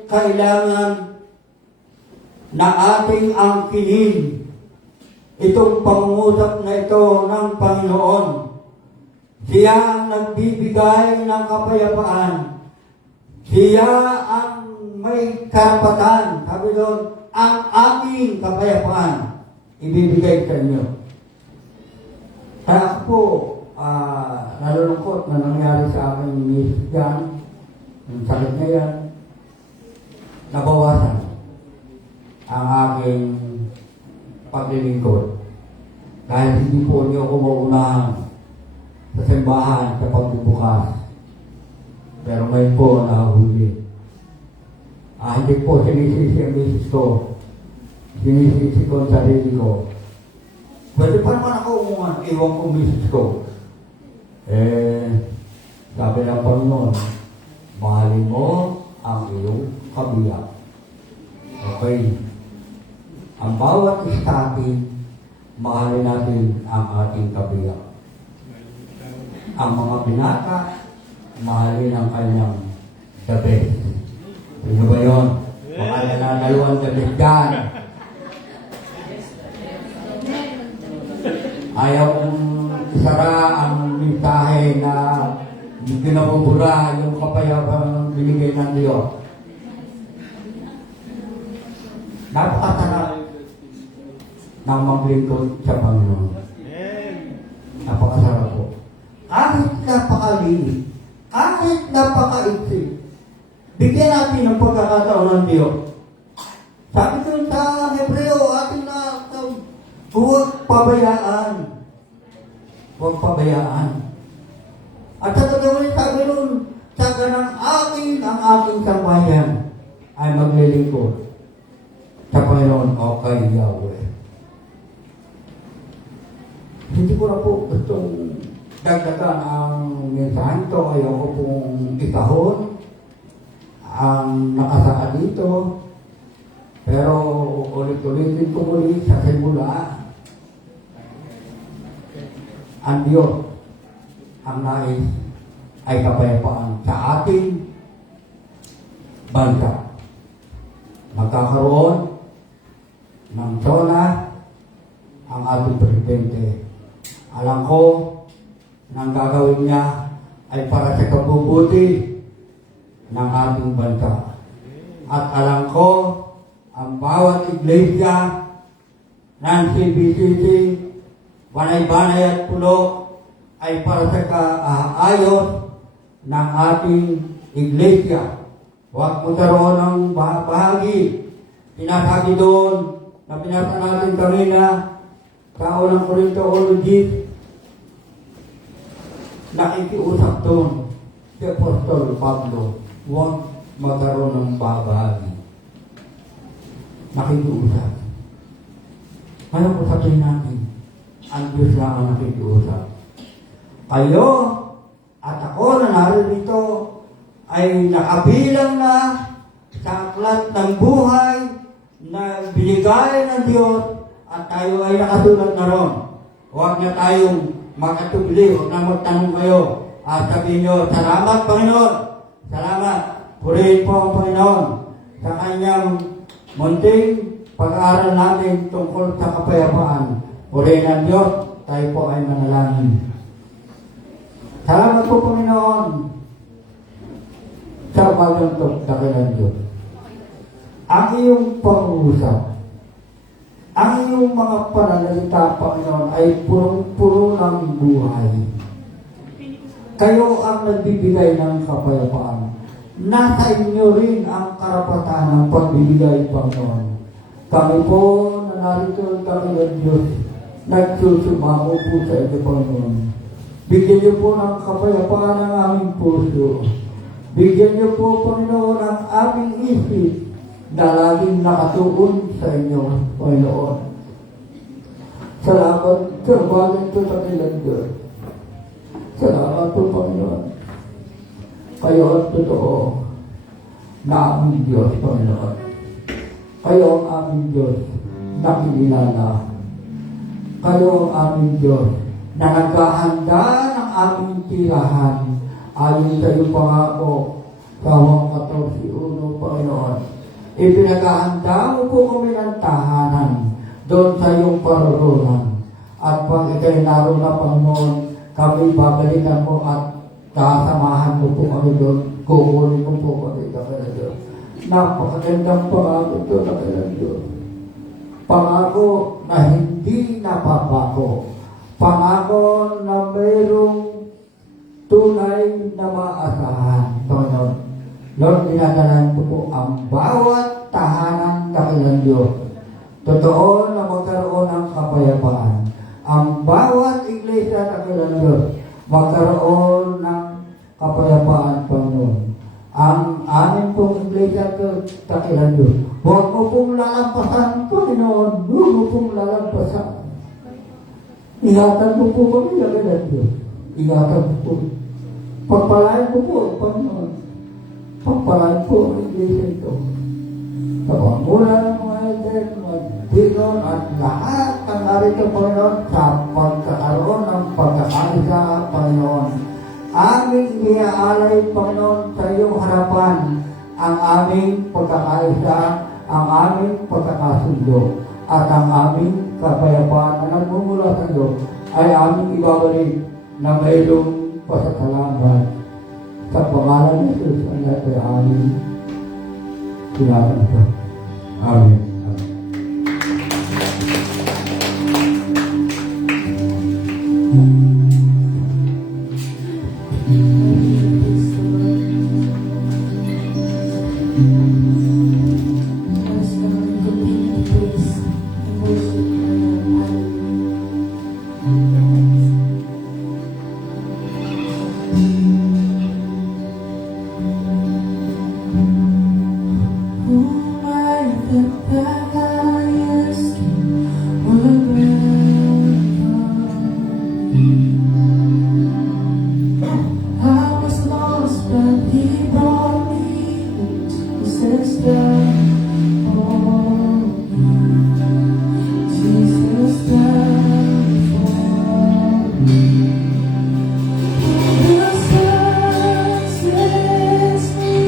Kailangan na ating angkinin itong pangungusap na ito ng Panginoon. Siya ang nagbibigay ng kapayapaan. Siya ang may karapatan. Sabi doon, ang aking kapayapaan ibibigay sa inyo. Kaya ako po, nalulungkot na nangyari sa akin ni Miss Jan, yung sakit na yan, nabawasan ang aking paglilingkod. Dahil hindi po niyo ako maunahan sa simbahan sa pagbubukas. Pero ngayon po nahuli. Hindi po sinisisi ang misis ko. Sinisisi ko ang sarili ko. Pwede pa naman ako umuhan, iwan ko misis ko. Sabi ng Panginoon, mahalin mo ang iyong kabiyak. Okay. Ang bawat isa atin, mahalin natin ang ating kabiyak. Ang mga binata, mahalin ang kanyang the best. Ano ba yun? Baka nananalawang the best dyan. Ayaw kong isara ang mensahe na hindi nabubura yung kapayapang binigay ng Diyos. Napakasarap ng maglingkod sa Panginoon. Napakasarap po. Kahit napakalinis, kahit napakaiksi, bigyan natin ng pagkakataon ng Diyos. Sabi ko sa Hebreo, atin na huwag pabayaan. Huwag pabayaan. At sa gagawin sabi nun, sa ganang aking ang aking sambayan ay maglilingkod sa Panginoon o kay Yahweh. Hindi ko na po gustong dagdagan ang mensahe ito. Ayoko pong ikahon ang nakasaad dito. Pero ulit-ulitin ko muli sa simula. Ang Diyos ang nais ay kapayapaan sa ating bansa. Magkakaroon ng zona ang ating presidente. Alam ko, nang gagawin niya ay para sa kabubuti ng ating bansa. At alam ko, ang bawat iglesia ng CBCC, Banay-Banay at Pulo, ay para sa kaayos ng ating iglesia. Huwag magkaroon ng bahagi. Sinasabi doon na pinasa natin kanina sa unang Korintologist, nakikiusap doon si Apostol Pablo, huwag magkaroon ng bahagi. Nakikiusap. Ano po sabihin natin? Ang Diyos lang ang nakikiusap. Kayo at ako na narito ay nakabilang na sa aklat ng buhay na binigay ng Diyos at tayo ay nakasulat na ron. Huwag na tayong makatubli, huwag na magtanong kayo. At sabihin nyo, salamat Panginoon, salamat. Purihin po ang Panginoon sa kanyang munting pag-aaral natin tungkol sa kapayapaan Purihin ang Diyos, tayo po ay manalangin. Salamat po, Panginoon, sa umagang ito, dakilang Diyos. Ang iyong pangusap, ang iyong mga pananalita, Panginoon, ay purong-puro ng buhay. Kayo ang nagbibigay ng kapayapaan. Nasa inyo rin ang karapatan ng pagbibigay, Panginoon. Kami po na narito kami ng Diyos, nagsusumamo po sa inyo, Panginoon. Bigyan niyo po ng kapayapaan ang aming puso. Bigyan niyo po, Panginoon, ang aming isip na laging nakatuon sa inyo, Panginoon. Salamat sa bagay ito sa kailan Diyos. Salamat po, Panginoon. Kayo ang totoo na aming Diyos, Panginoon. Kayo ang aming Diyos na kinilala. Kayo ang aming Diyos na naghahanda ng aming tirahan ayon sa iyong pangako sa Juan 14:1, Panginoon. Ipinaghahanda mo po kami ng tahanan doon sa iyong paroronan. At pag ikay naroon na, Panginoon, kami babalikan mo at kasamahan mo po kami doon. Kukunin mo po kami, dakilang Diyos. Napakagandang pangako ito, dakilang Diyos. Pangako na hindi napapako. Pangako na mayroong tunay na maasahan. Panginoon, Lord, dinadalan ko po ang bawat tahanan, dakilang Diyos. Totoo na magkaroon ng kapayapaan. Ang bawat iglesia, dakilang Diyos, magkaroon ng kapayapaan, Panginoon. Ang amin pong iglesia, dakilang Diyos, huwag mo pong lalampasan, Panginoon. Huwag mo pong lalampasan. Ingatan mo po kami, dakilang Diyos. Ingatan mo po. Pagpalain po po, Panginoon. Pagpalain po ang iglesia ito. Sa pangunan ng mga iglesia, mga dinon at lahat ng narito, Panginoon, sa pagkakaroon ng pagkakaisa, Panginoon. Aming iniaalay, Panginoon, sa iyong harapan ang aming pagkakaisa, ang aming pagkakasundo, at ang aming kapayapaan na nagmumula sa Diyos ay aming ibabalik na mayroong pasasalamat sa pangalan ni Jesus ang natin aming sinasamba. Amen. Let's continue to praise and worship who might the highest will I was lost, but He brought me to Jesus died for me. Jesus died for me. The Son sets me,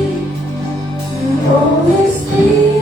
the Holy Spirit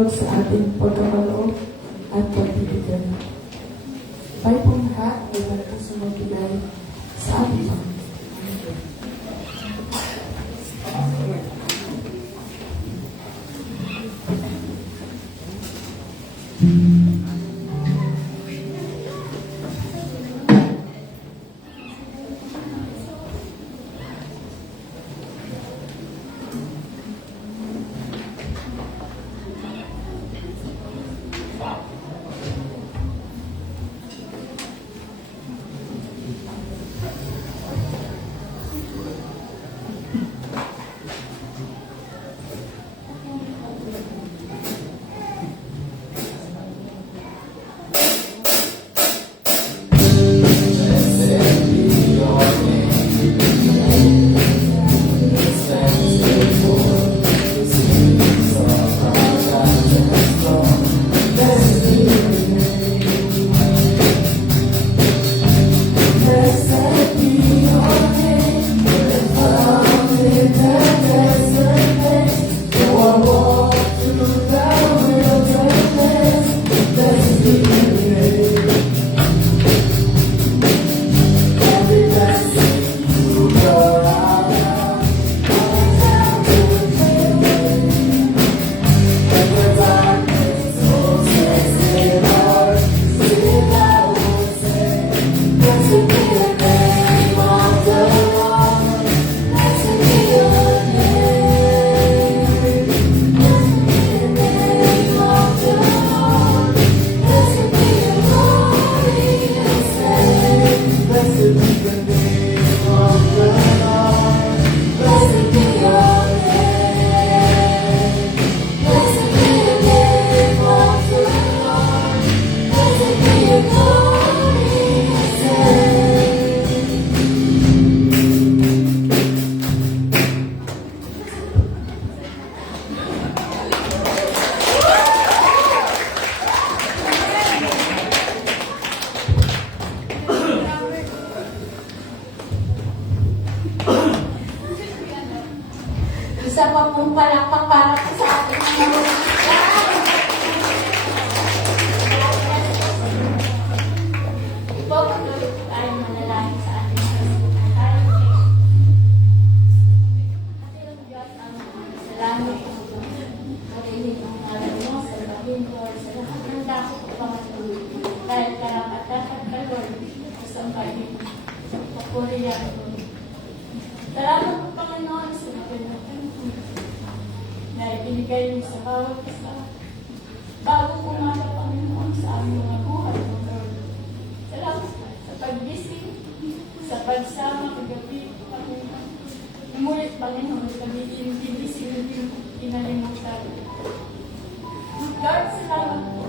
pagtulog sa ating pagkakaloob at pagbibigay. Tayo pong lahat ay magpuso magbigay sa ating Panginoon. Isa pa pong palakpak para po sa ating mga musika. Ito, patuloy po tayo manalangin sa ating mga tayo. Ating Diyos, ang salamat po. Marinig ang ngalan mo sa labing Lord, sa lahat ng dako po pamatuloy. Dahil karapat-dapat ka, Lord, isang kainin. Papuri yan po. Salamat po, Panginoon, sa magandang na ibinigay mo sa bawat isa. Bago umaga, Panginoon, sa aming mga buhay, Lord. Salamat sa pag-gising, sa pagsama, kagabi, Panginoon. Numulit, Panginoon, kami hindi kinalimutan. Lord, salamat po.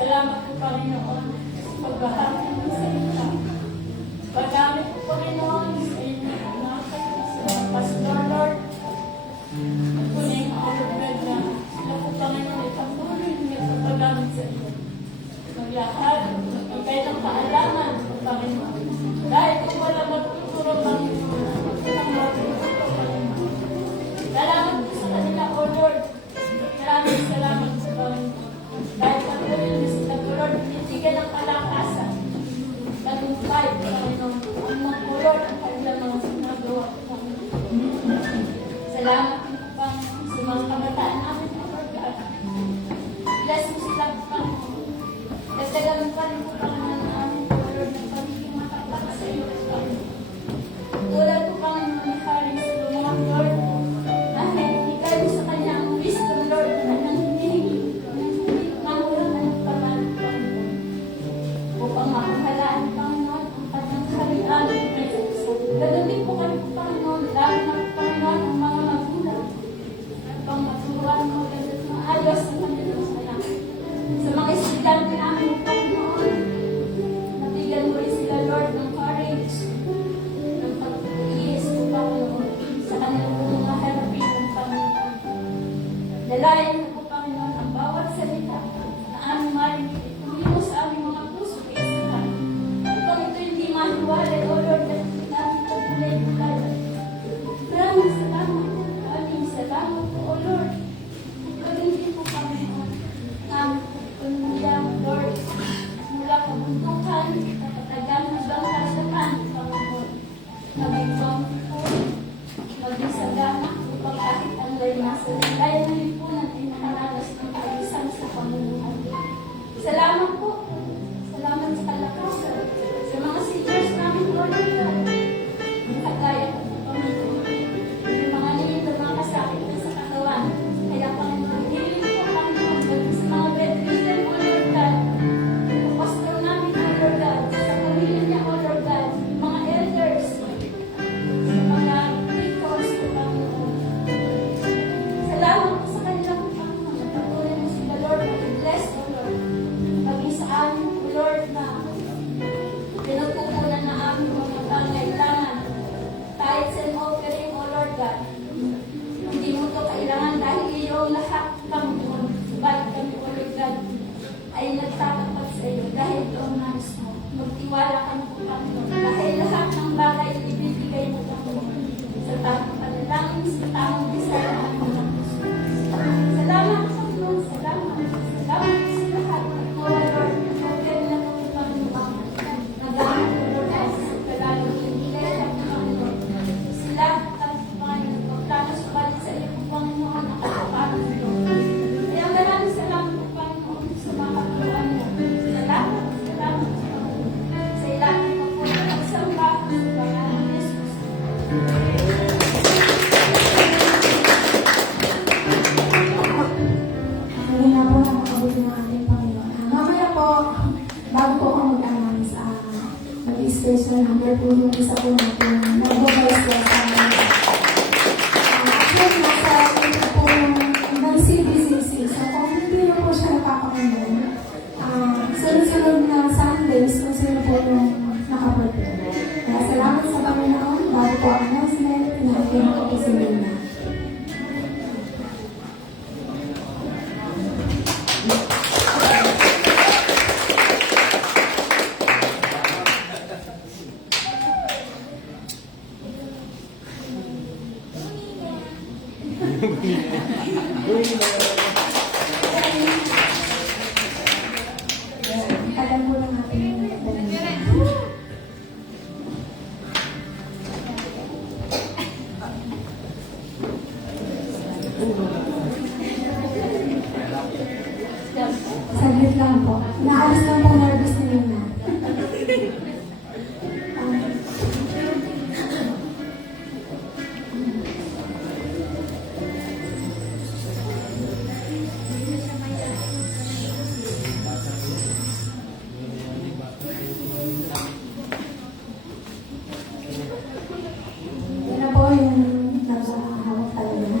Salamat po, Panginoon, sa pagbahagi mo sa ito. Pagdamit po, Panginoon, sa inyo, sa Pastor, Lord. Kunin ang alubed na sila po, Panginoon, ipatuloy niya sa pagdamit sa inyo. Maglakad, magkait ang kaalaman, Panginoon. Dahil kung wala magtuturo, Panginoon, ang magtuturo, Panginoon. Salamat po sa kanila, O Lord. Maraming salamat sa Panginoon. Dahil patuloy niyo sila, O Lord, binibigyan ng kalakasan. Tagumpay, Panginoon, ang mga O Lord, ang kanilang mga sinagawa, Panginoon. Salamat po, Panginoon, sa mga kabataan namin, O Lord God. Bless mo sila, Panginoon. Kasagalan pa rin po, Panginoon, namin, O Lord, ng pagiging matapat sa iyo, Panginoon. Tulad po, Panginoon, ni Haring Solomon, Lord, dahil ikay mo sa kanya ang wisdom, Lord, na kanyang hinihingi. Mamulang ng pangalan, Panginoon. Upang makuhalaan, Panginoon, ang kanyang kaharian. Gagawin po kami, Panginoon, lalo na, Panginoon, ang mga magulang. Upang maturuan mo agad ng ayos sa kanilang anak. Sa mga estudyante namin, Panginoon, nabigyan mo rin sila, Lord, ng courage, ng pag-iis mo, Panginoon, sa kanilang mga harapin ng Panginoon. Dalayan mo po, Panginoon, ang bawat salita na aming marinig. Ituloy mo sa aming mga puso at isipan. Upang ito hindi mahiwalay, O Lord, at hindi namin patuloy tayo. Maraming salamat po, po, O Lord. Gawin din po kami lahat, Panginoon, subalit kami, O Lord God, ay nagtatapat sa iyo dahil ito ang nais mo. Magtiwala kami po, Panginoon, dahil lahat ng bagay ibibigay mo, Panginoon, sa tamang panalangin, sa tamang desire ng aming puso. Salamat, Panginoon, salamat. Salamat sa lahat. O Lord, kaya na kami, Panginoon, nagamit ko, Lord, sa kalalong ibigay sa Panginoon. Sila, Panginoon, pagtapos subalit sa iyo, Panginoon, ang kataparan mo. Kaya maraming salamat po, Panginoon, sa mga kapuluan mo. Salamat, salamat, Panginoon. Sa ilalim mo po, nagsamba sa pangalan ni Jesus. Hindi na po nakakabuti ng ating Panginoon. Mamaya po, bago po ako mag-announce, mag-special number po yung isa po natin. Nag-voice lang sa actually, nasa ito po ng CBCC. So, kung hindi na po siya napapakinggan, sunod-sunod na Sundays, kung sino po yung nakaprepare. Kaya salamat sa Panginoon. Bago po ang announcement, pinakinggan ko po si Lina. Tagal mo lang natin yung saglit lang po. Naalis lang po nervous na yun na. Yun na po yung nagkakahawak talaga.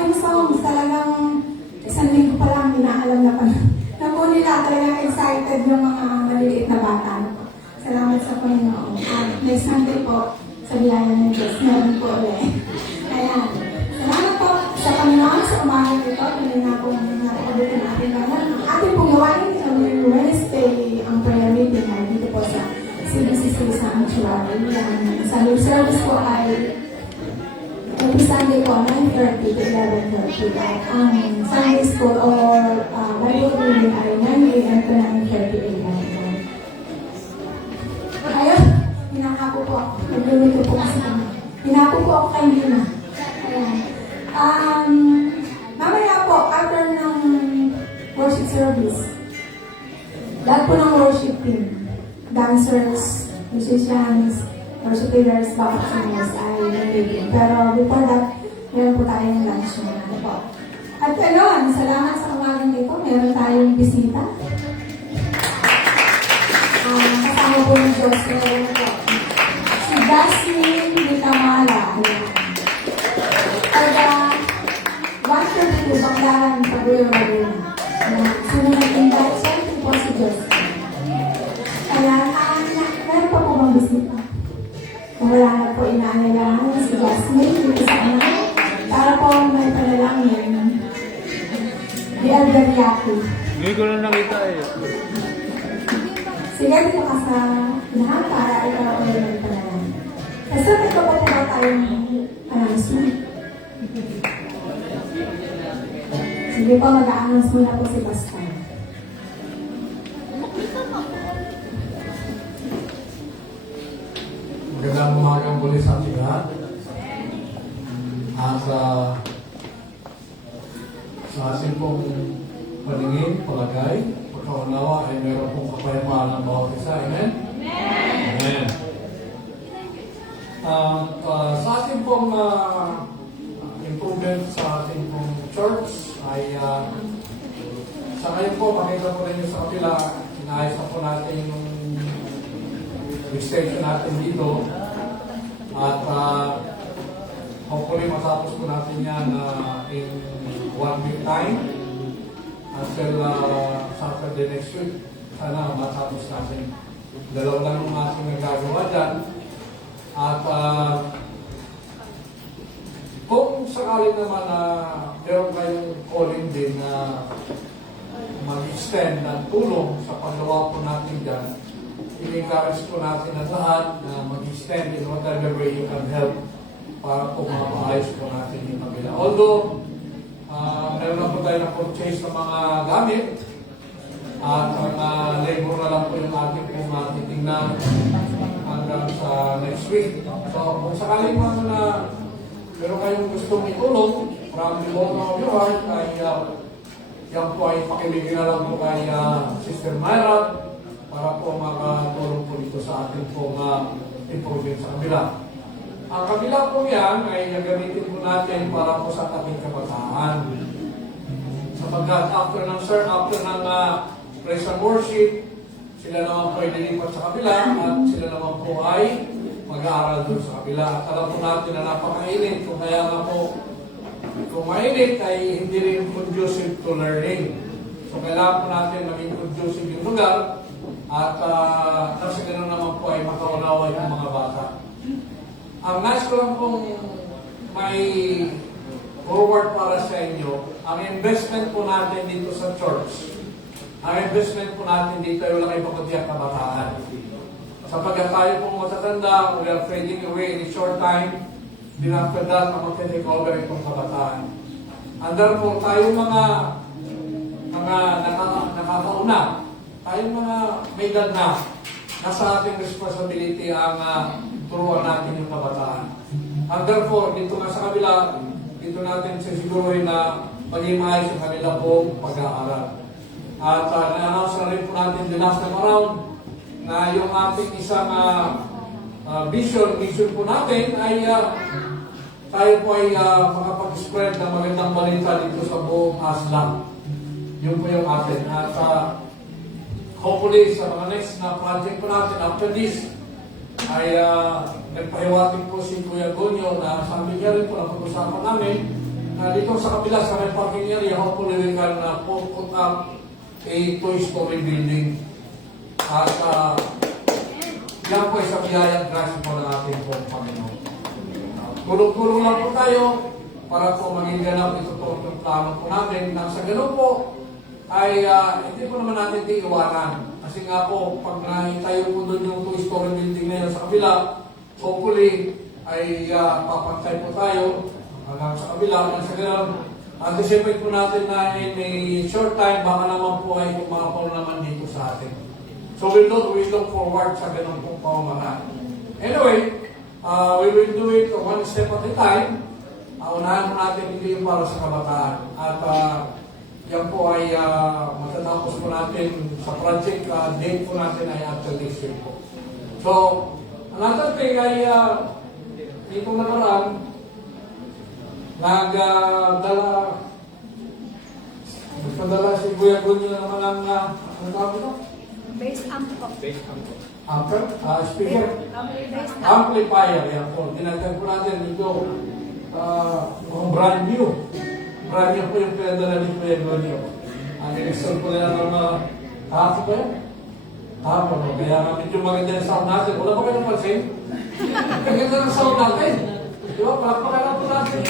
yung songs, talagang isang linggo pa lang, inaalam na pala. Na po nila talagang excited yung mga maliliit na bata. Salamat sa Panginoon. At next Sunday po, sa biyaya ng Diyos, meron po ulit. Ayan. Salamat po sa Panginoon sa umaga nito. Tuloy na po napakabuti natin naman. Ang ating pong gawain ng Wednesday, ang prayer meeting ay dito po sa CBCC Sanctuary. Sa new service po ay every Sunday po, 9:30 to 11:30. At ang Sunday school or Bible reading ay 9 a.m. to 9:30 a.m. Ayun, hinahako po ako. Nagluluto po kasi kami. Hinahako po ako kay Lina. Ayan. Mamaya po, after ng worship service, lahat po ng worship team, dancers, musicians, worship leaders, backup singers ay nandito. Pero before that, meron po tayong lunch na ano po. At ayun, salamat sa umagang ito. Meron tayong bisita. Kasama po ng Diyos. Meron po. Si Jasmine Vitamala. Ayan. At 132 Banglaran Paguyo Laguna. Sunod ng invite. Siyempre po si Diyos. Kaya, meron pa po bang bisita? Kung wala na po inaanyayahan si Jasmine dito sa anak. Para po may panalangin. Di Algariaki. Hindi ko lang nakita eh. Sige, dito ka sa lahat para ikaw ulit ng panalangin. Kasi ito po po tayong announcement. Sige po, mag-a-announce muna po si Pastor. Magandang umagang muli sa ating lahat. At sa ating pong paningin, palagay, pagkaunawa ay meron pong kapayapaan ng bawat isa. Amen? Amen. Sa ating pong improvement sa ating pong church ay sa ngayon po, makita po rin sa kapila, inaayos na po natin yung extension natin dito at hopefully matapos po natin yan in 1 week time until Saturday next week. Sana matapos natin. Dalawa lang yung ating nagagawa dyan. At kung sakali naman na meron kayong calling din na mag-extend ng tulong sa paggawa po natin dyan, i-encourage po natin ang lahat na mag-extend in whatever way you can help para po mapaayos po natin yung kabila. Although, meron na po tayo na purchase ng mga gamit at ang labor na lang po yung ating po matitingnan hanggang sa next week. So, kung sakaling mga na meron kayong gustong itulong from the bottom of your heart, ay yan po ay pakiligin na lang po kay Sister Myra para po makatulong po dito sa ating pong improvement sa kabila. Ang kabila po yan ay gagamitin po natin para po sa ating kabataan. Sapagkat after ng praise and worship, sila naman po ay nilipat sa kabila at sila naman po ay mag-aaral doon sa kabila. At alam po natin na napakainit, kung kaya nga po kung mainit ay hindi rin conducive to learning. So kailangan po natin maging conducive yung lugar at kasi ganoon naman po ay makaunawa yung mga bata. Ang nais ko lang pong may forward para sa inyo, ang investment po natin dito sa church, ang investment po natin dito ay wala kayo pagkatiyak kabataan. Sapagkat tayo pong matatanda, we are fading away in a short time, din after that, mag-take over itong kabataan. And therefore, tayo mga nakakauna, tayong mga may edad na, nasa ating responsibility ang turuan natin yung kabataan. And therefore, dito nga sa kabila, dito natin sisiguruhin na maging maayos ang kanila pong pag-aaral. At na-announce na rin po natin the last time around na yung ating isang mission po natin ay tayo po ay makapag-spread ng magandang balita dito sa buong Aslan. Yun po yung atin. At hopefully sa mga next na project po natin after this ay nagpahiwatig po si Kuya Gonyo na sabi niya rin po na pag-usapan namin dito sa kabila sa may parking area, hopefully we can put up a two-story building. At yan po ay sa biyayang grasya po ng ating pong Panginoon. Tulong-tulong lang po tayo para po maging ganap ito po yung plano po natin. Nang sa ganun po ay hindi po naman natin iiwanan. Kasi nga po, pag nakitayo po doon yung two-story building na yun sa kabila, hopefully ay papantay po tayo hanggang sa kabila. Hanggang sa ganun, anticipate po natin na in a short time, baka naman po ay kumapaw naman dito sa atin. So we look forward sa ganun pong pamamaraan. Anyway, we will do it one step at a time. Unahan mo natin hindi yung para sa kabataan. At yan po ay matatapos po natin sa project. Date po natin ay after this week po. So, another thing ay dito nakaraan, nagpadala si Kuya Gunyo naman ang ano tawag ito? Speaker? Amplifier, yan po. Dinagdag po natin dito brand new. Brand new po yung pinadala ni Kuya Gunyo. Ang in-install po nila ng hapon po yan. Hapon, kaya medyo maganda yung sound natin. Wala pa kayo napansin? Maganda ng sound natin. Di ba? Palakpakan lang po natin yung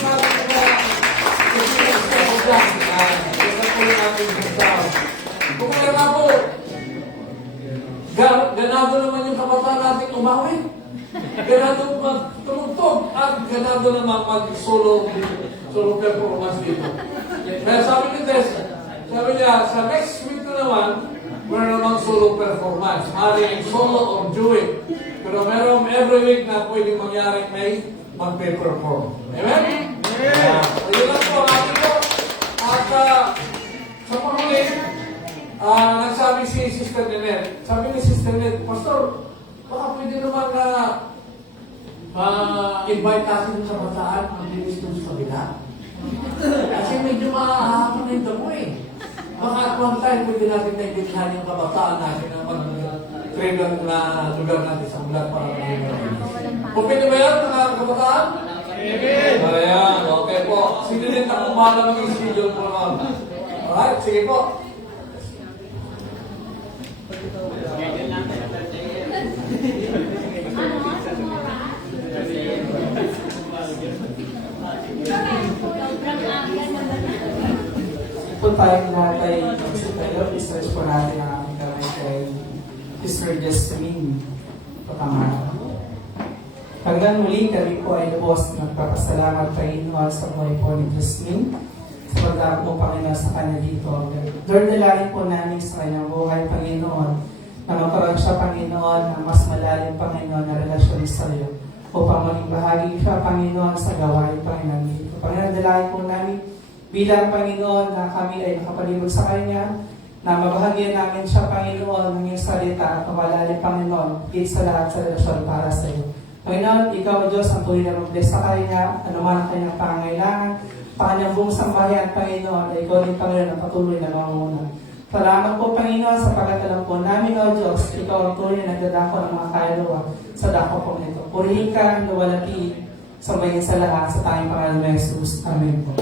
natin kung kaya nga po, ganado naman yung kabataan natin umawi. Ganado magtumugtog at ganado naman mag-solo performance dito. Kaya sabi ni Tess, sabi niya, sa next week na naman, meron namang solo performance. Maaaring solo or duet. Pero meron every week na pwedeng mangyari may mag-perform. Amen? Yeah. So yun lang po, natin po. At sa panghuli, nagsabi si Sister Nenet. Sabi ni Sister Nenet, Pastor, baka pwede naman na invite natin sa bataan mag-linis doon sa kabila. Kasi medyo mahahapon na yung damo eh. Baka at one time pwede natin naibigyan yung kabataan natin na mag-trigger na lugar natin sa ulat para mag-linis. Kung pwede ba yan, mga kabataan? Amen! Ayan, okay po. Sino din na kumala mag-schedule po naman? Alright, sige po. Po tayong lahat ay tayo, research po natin ang aming kamay kay Sister Jasmine Patamara. Hanggang muli kami po ay lubos nagpapasalamat Panginoon sa buhay po ni Jasmine sa pagdako po Panginoon sa kanya dito. Lord, dalangin po namin sa kanyang buhay Panginoon na magkaroon siya Panginoon ng mas malalim Panginoon na relasyon sa iyo upang maging bahagi siya Panginoon sa gawain Panginoon dito. Panginoon, dalangin po namin bilang Panginoon na kami ay nakapalibot sa Kanya, na mabahagyan namin siya, Panginoon, ng iyong salita at mawalali, Panginoon, higit sa lahat sa relasyon para sa iyo. Panginoon, Ikaw, Diyos, ang tuloy na mag-bless sa Kanya, anuman ang Kanyang pangangailangan, Kanyang buong sambahayan, Panginoon, ay Ikaw din, Panginoon, ang patuloy na manguna. Salamat po, Panginoon, sa pagkatalang po namin, O Diyos, Ikaw ang tuloy na nagdadako ng mga kaluluwa sa dako po nito. Purihin ka, luwalati, sambahin sa lahat, sa tayong pangalan ng Jesus. Amen po.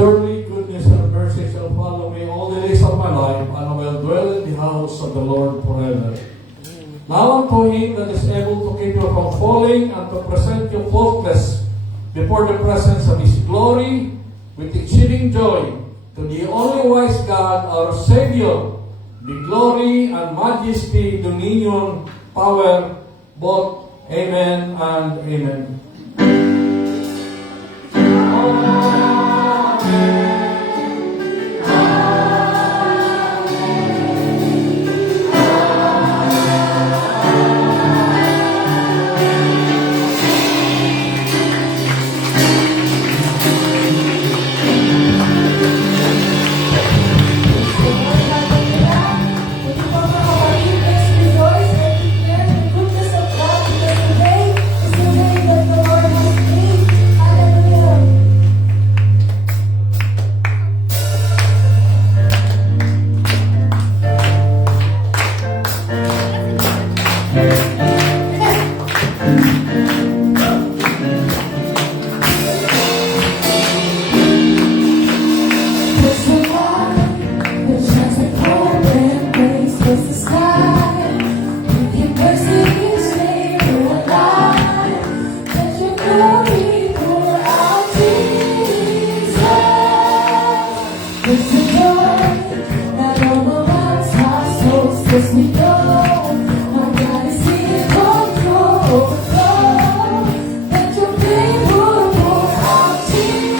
Surely goodness and mercy shall follow me all the days of my life, and I will dwell in the house of the Lord forever. Now unto him that is able to keep you from falling and to present you faultless before the presence of his glory with exceeding joy to the only wise God, our Savior, the glory and majesty, dominion, power, both amen and amen. Yes, we go. My God is in control. Let your people pour out Jesus.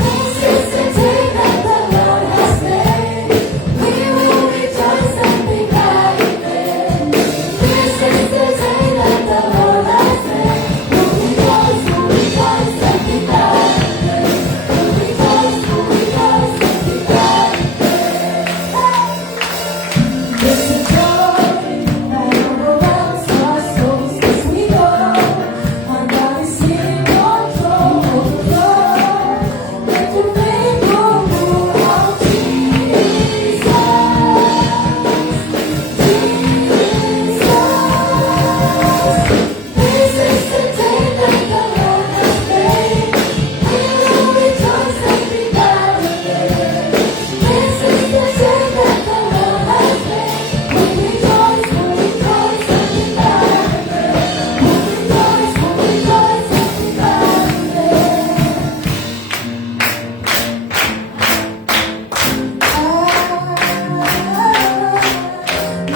This is the day that the Lord has made. We will rejoice and be glad in it. This is the day that the Lord has made. We'll rejoice and be glad in it. We'll rejoice and be glad in it. It's a joy that overwhelms our souls as we go. Our God is in control, overflow. Let your faith pour out Jesus. This is the day that the Lord has made. We will rejoice and be glad in it. This is the day that the Lord has made. We rejoice and be glad in it. We rejoice and be glad in it.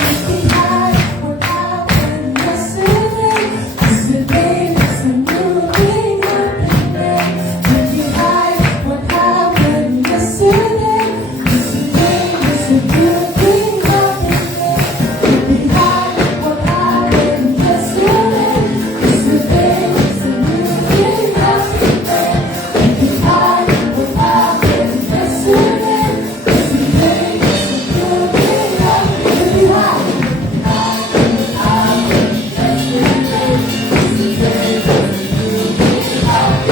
What happened yesterday is today. It's a new thing happening. Looking high, what happened yesterday is today. It's a good thing happening. Looking high, what happened yesterday is today. It's a new thing happening. Looking high, what happened yesterday is today. It's a good thing happening. Looking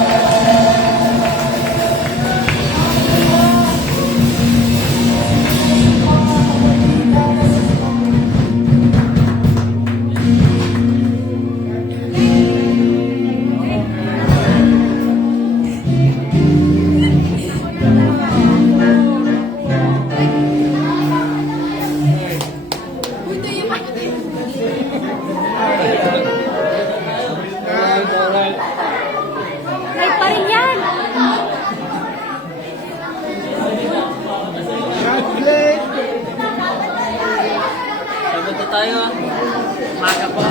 high. Ay, pa rin yan! Pagod na tayo. Maga pa.